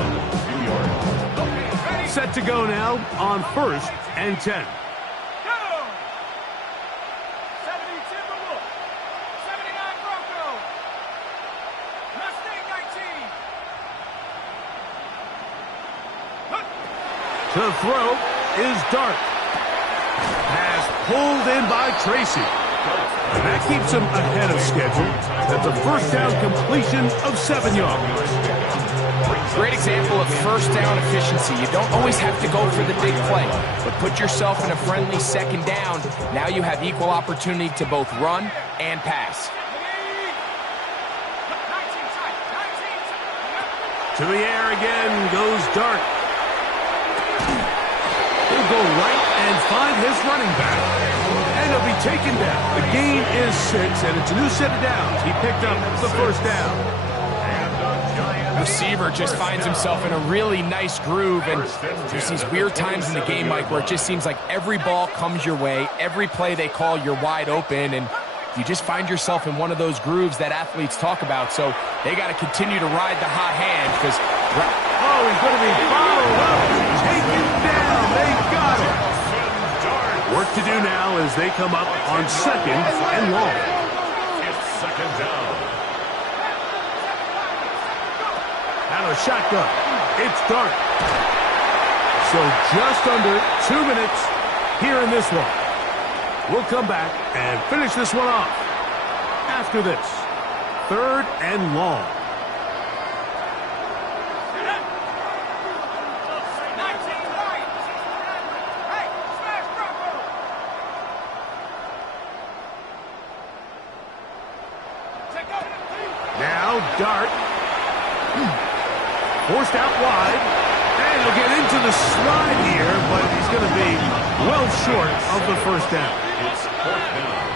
2 yards. Set to go now on first and 10. To throw is Dart. Pass pulled in by Tracy. And that keeps him ahead of schedule. That's a first down completion of 7 yards. Great example of first down efficiency. You don't always have to go for the big play, but put yourself in a friendly second down. Now you have equal opportunity to both run and pass. To the air again goes Dart. He'll go right and find his running back. And he'll be taken down. The gain is 6, and it's a new set of downs. He picked up the first down. Receiver just finds himself in a really nice groove, and there's these weird times in the game, Mike, where it just seems like every ball comes your way, every play they call, you're wide open, and you just find yourself in one of those grooves that athletes talk about. So they got to continue to ride the hot hand because... Oh, he's going to be followed up, taken down. They got him. Work to do now as they come up on second and long. It's second down. Out of shotgun, it's Dart. So just under 2 minutes here in this one. We'll come back and finish this one off after this. Third and long. Now Dart. Forced out wide. And he'll get into the slide here, but he's going to be well short of the first down. It's fourth down.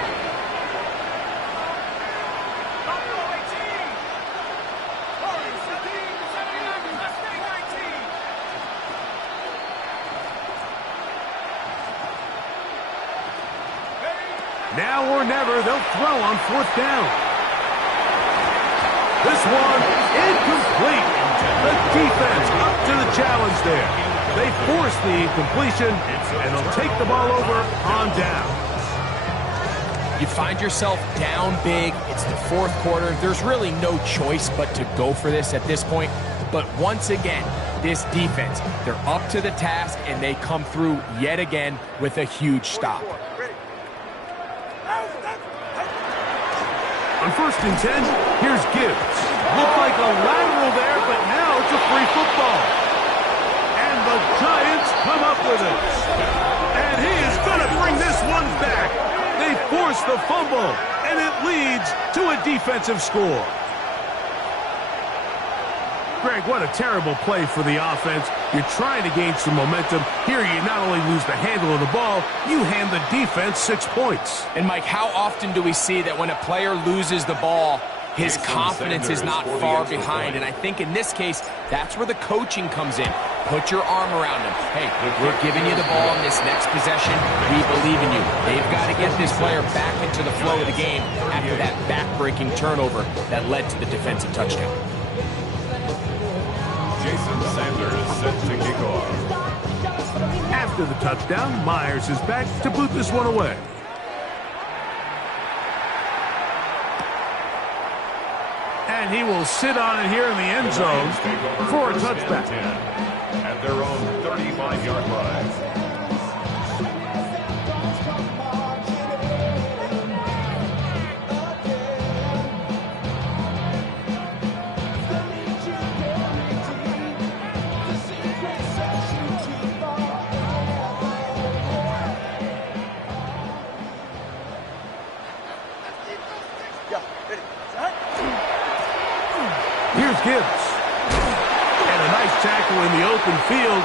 Now or never, they'll throw on fourth down. This one incomplete. The defense up to the challenge there. They force the incompletion, and they'll take the ball over on down. You find yourself down big. It's the fourth quarter. There's really no choice but to go for this at this point. But once again, this defense, they're up to the task, and they come through yet again with a huge stop. On 1st and 10, here's Gibbs. Looked like a lateral there, but now it's a free football. And the Giants come up with it. And he is going to bring this one back. They force the fumble, and it leads to a defensive score. Greg, what a terrible play for the offense. You're trying to gain some momentum. Here you not only lose the handle of the ball, you hand the defense 6 points. And Mike, how often do we see that when a player loses the ball, his confidence is not far behind? And I think in this case, that's where the coaching comes in. Put your arm around him. Hey, we're giving you the ball in this next possession. We believe in you. They've got to get this player back into the flow of the game after that back-breaking turnover that led to the defensive touchdown. Jason Sanders set to kick off. After the touchdown, Myers is back to boot this one away. And he will sit on it here in the end zone for a touchback. At their own 35-yard line. Here's Gibbs. And a nice tackle in the open field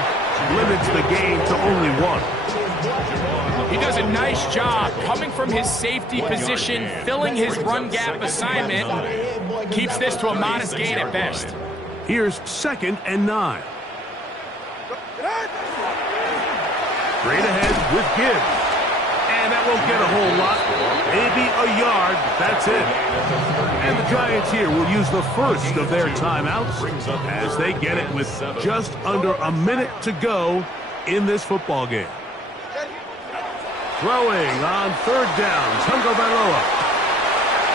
limits the gain to only 1. He does a nice job coming from his safety position, filling his run gap assignment, keeps this to a modest gain at best. Here's 2nd and 9. Straight ahead with Gibbs. And that won't get a whole lot. Maybe a yard. That's it. And the Giants here will use the first of their timeouts as they get it with just under a minute to go in this football game. Throwing on 3rd down, Tagovailoa.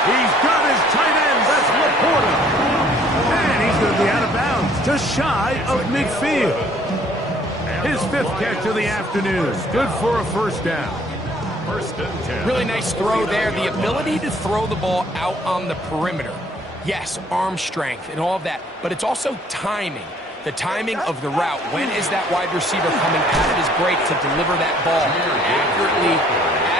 He's got his tight end. That's Laporta. And he's going to be out of bounds, just shy of midfield. His 5th catch of the afternoon. Good for a 1st down. Really nice throw there. The ability to throw the ball out on the perimeter. Yes, arm strength and all of that, but it's also timing. The timing of the route. When is that wide receiver coming out of his break to deliver that ball accurately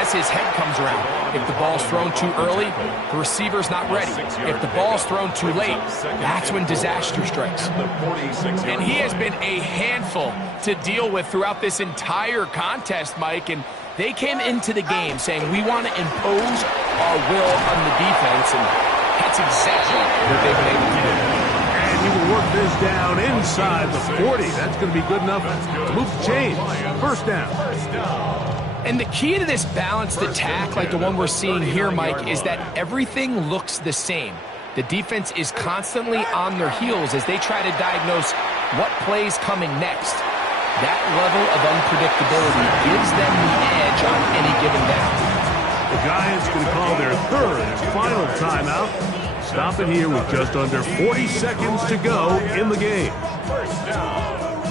as his head comes around? If the ball's thrown too early, the receiver's not ready. If the ball's thrown too late, that's when disaster strikes. And he has been a handful to deal with throughout this entire contest, Mike, and they came into the game saying, we want to impose our will on the defense, and that's exactly what they've been able to do. And he will work this down inside the 40. That's going to be good enough to move the chains. 1st down. And the key to this balanced attack, like the one we're seeing here, Mike, is that everything looks the same. The defense is constantly on their heels as they try to diagnose what play's coming next. That level of unpredictability gives them the edge on any given down. The Giants can call their 3rd and final timeout. Stop it here with just under 40 seconds to go in the game. 1st down.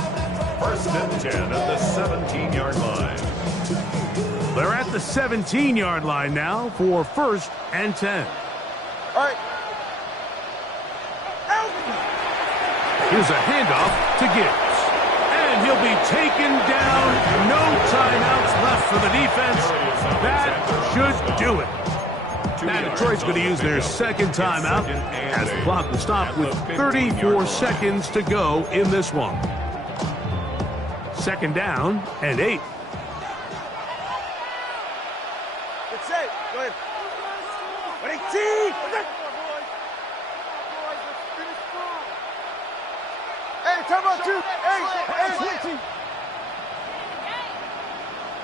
1st and 10 at the 17-yard line. They're at the 17-yard line now for 1st and 10. All right. Here's a handoff to Gibbs. And he'll be taken down. No timeouts left for the defense. That should do it. Now Detroit's going to use their 2nd timeout as the clock will stop with 34 seconds to go in this one. 2nd down and 8. Good save. Go ahead. Ready, team. Hey, time out, 2. Hey.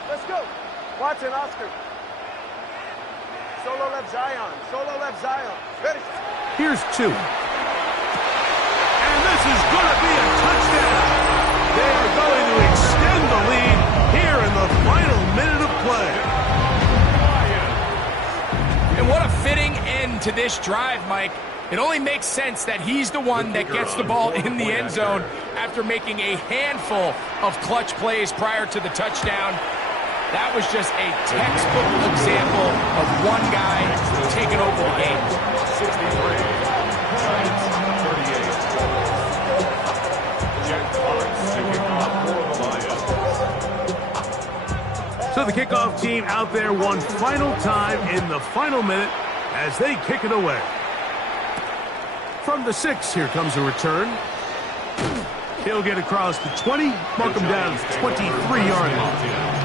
Let's go. Watson, Oscar. Solo left Zion. Solo left Zion. Ready. Here's 2. And this is going to be a touchdown. They are going to extend the lead here in the final minute of play. And what a fitting end to this drive, Mike. It only makes sense that he's the one that gets the ball in the end zone after making a handful of clutch plays prior to the touchdown. That was just a textbook example of one guy taking over the game. the kickoff team out there one final time in the final minute as they kick it away. From the 6, here comes a return. He'll get across the 20, mark him down at the 23-yard line.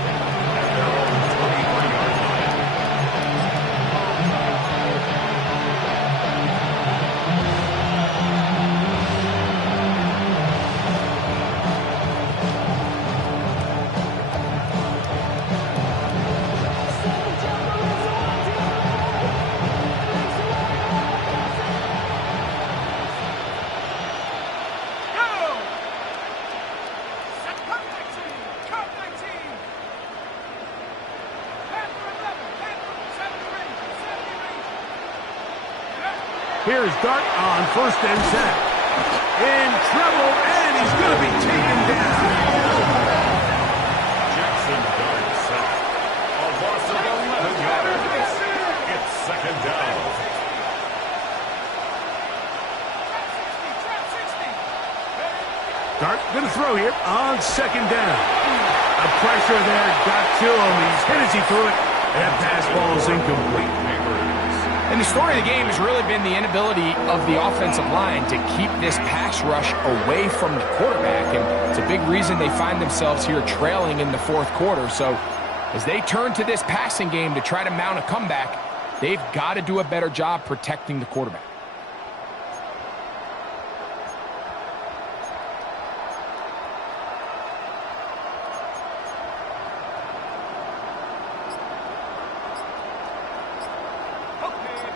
Here's Dart on 1st and 10. In trouble, and he's going to be taken down. Jackson Dart set. A loss of 11 yards. It's 2nd down. Dart going to throw here on 2nd down. A pressure there got to him. He's hit as he threw it, and that pass ball is incomplete. And the story of the game has really been the inability of the offensive line to keep this pass rush away from the quarterback. And it's a big reason they find themselves here trailing in the 4th quarter. So as they turn to this passing game to try to mount a comeback, they've got to do a better job protecting the quarterback.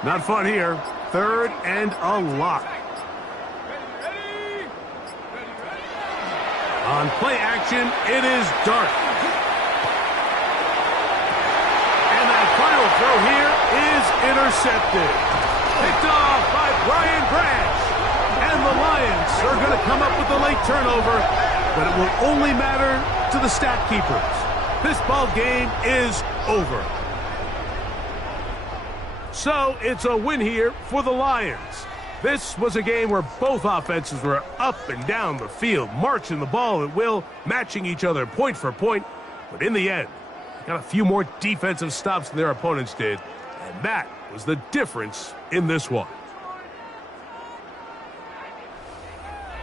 Not fun here. 3rd and a lot. On play action, it is Dart. And that final throw here is intercepted. Picked off by Brian Branch. And the Lions are going to come up with the late turnover, but it will only matter to the stat keepers. This ball game is over. So it's a win here for the Lions. This was a game where both offenses were up and down the field, marching the ball at will, matching each other point for point. But in the end, they got a few more defensive stops than their opponents did, and that was the difference in this one.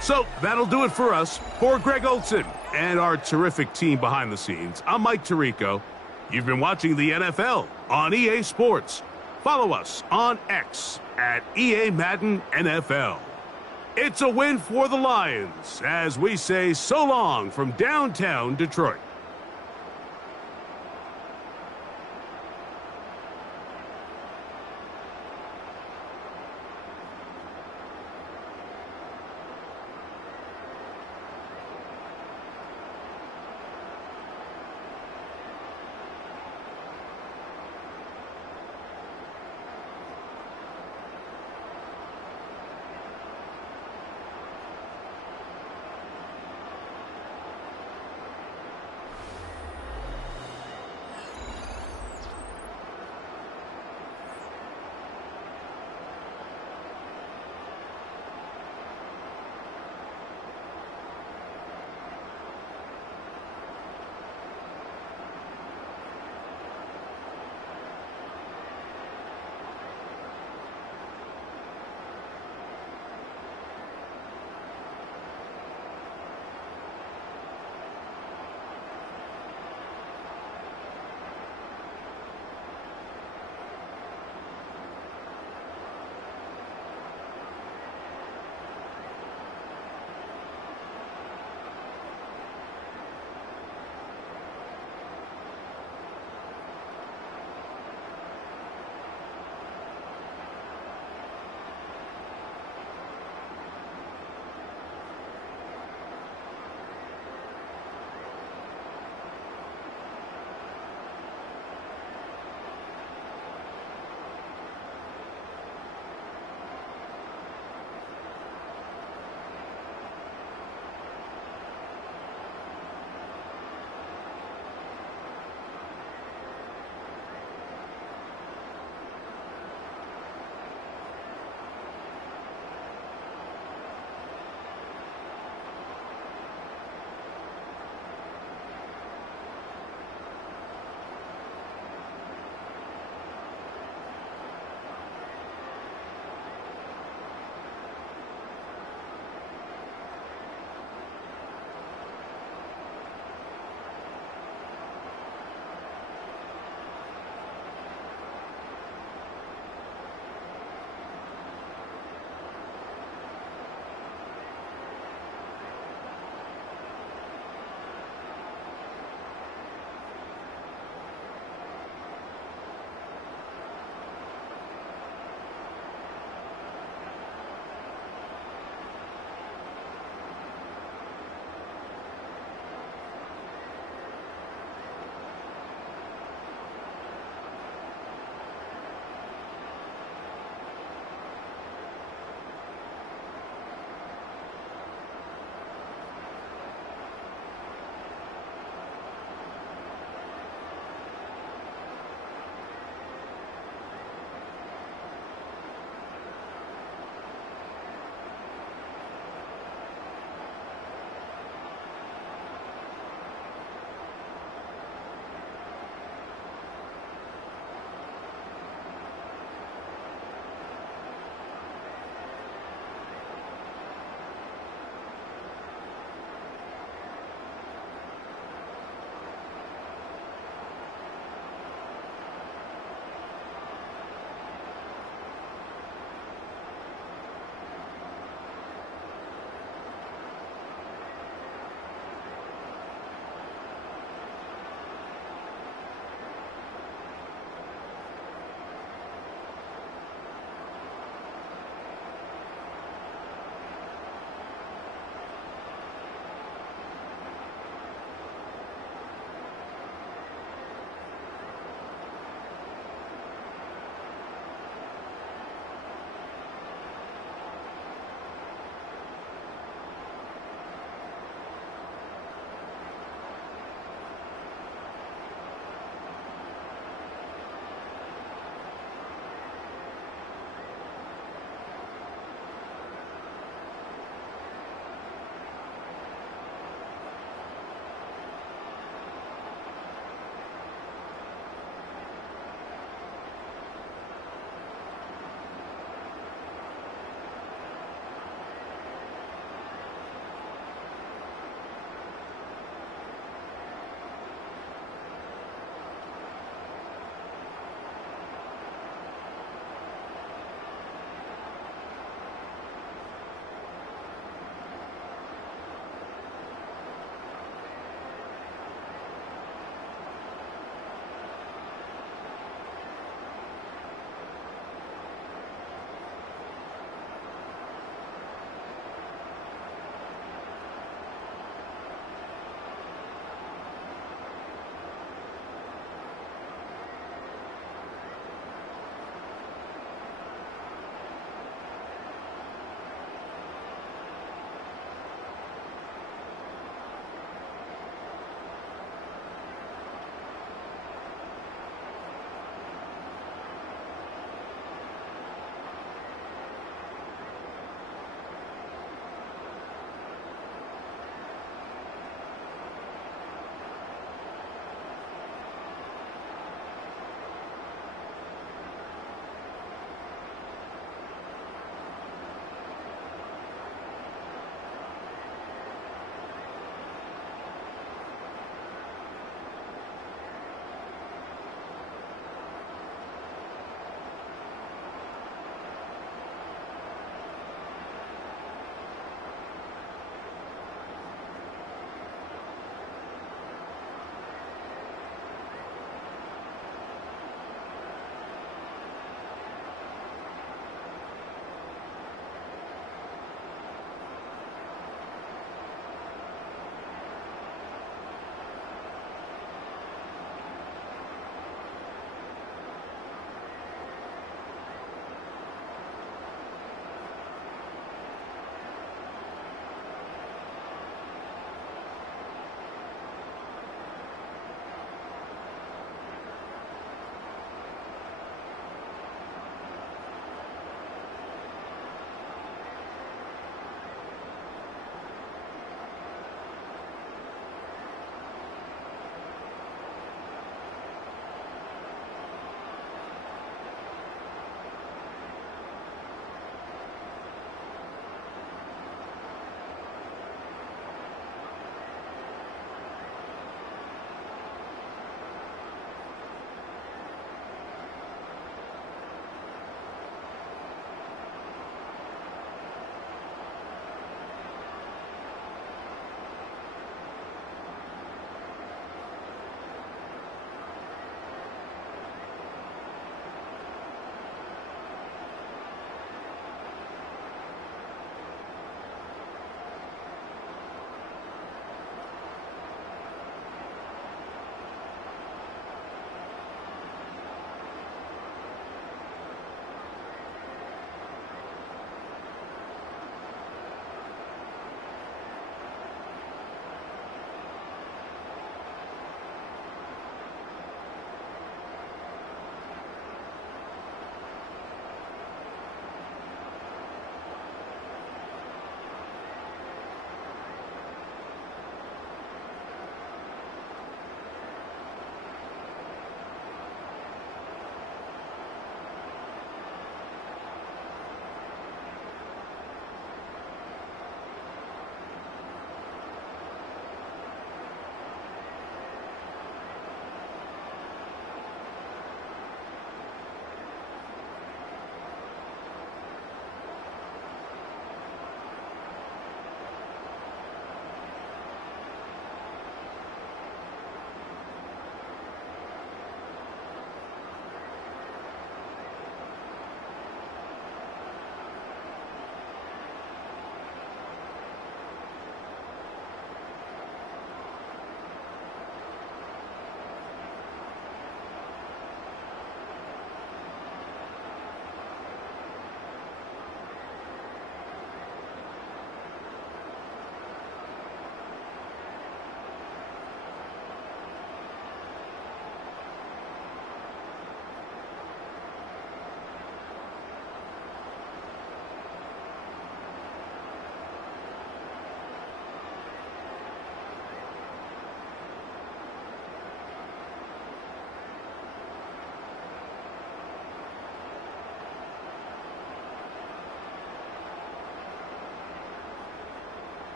So that'll do it for us. For Greg Olson and our terrific team behind the scenes, I'm Mike Tirico. You've been watching the NFL on EA Sports. Follow us on X at EA Madden NFL. It's a win for the Lions as we say so long from downtown Detroit.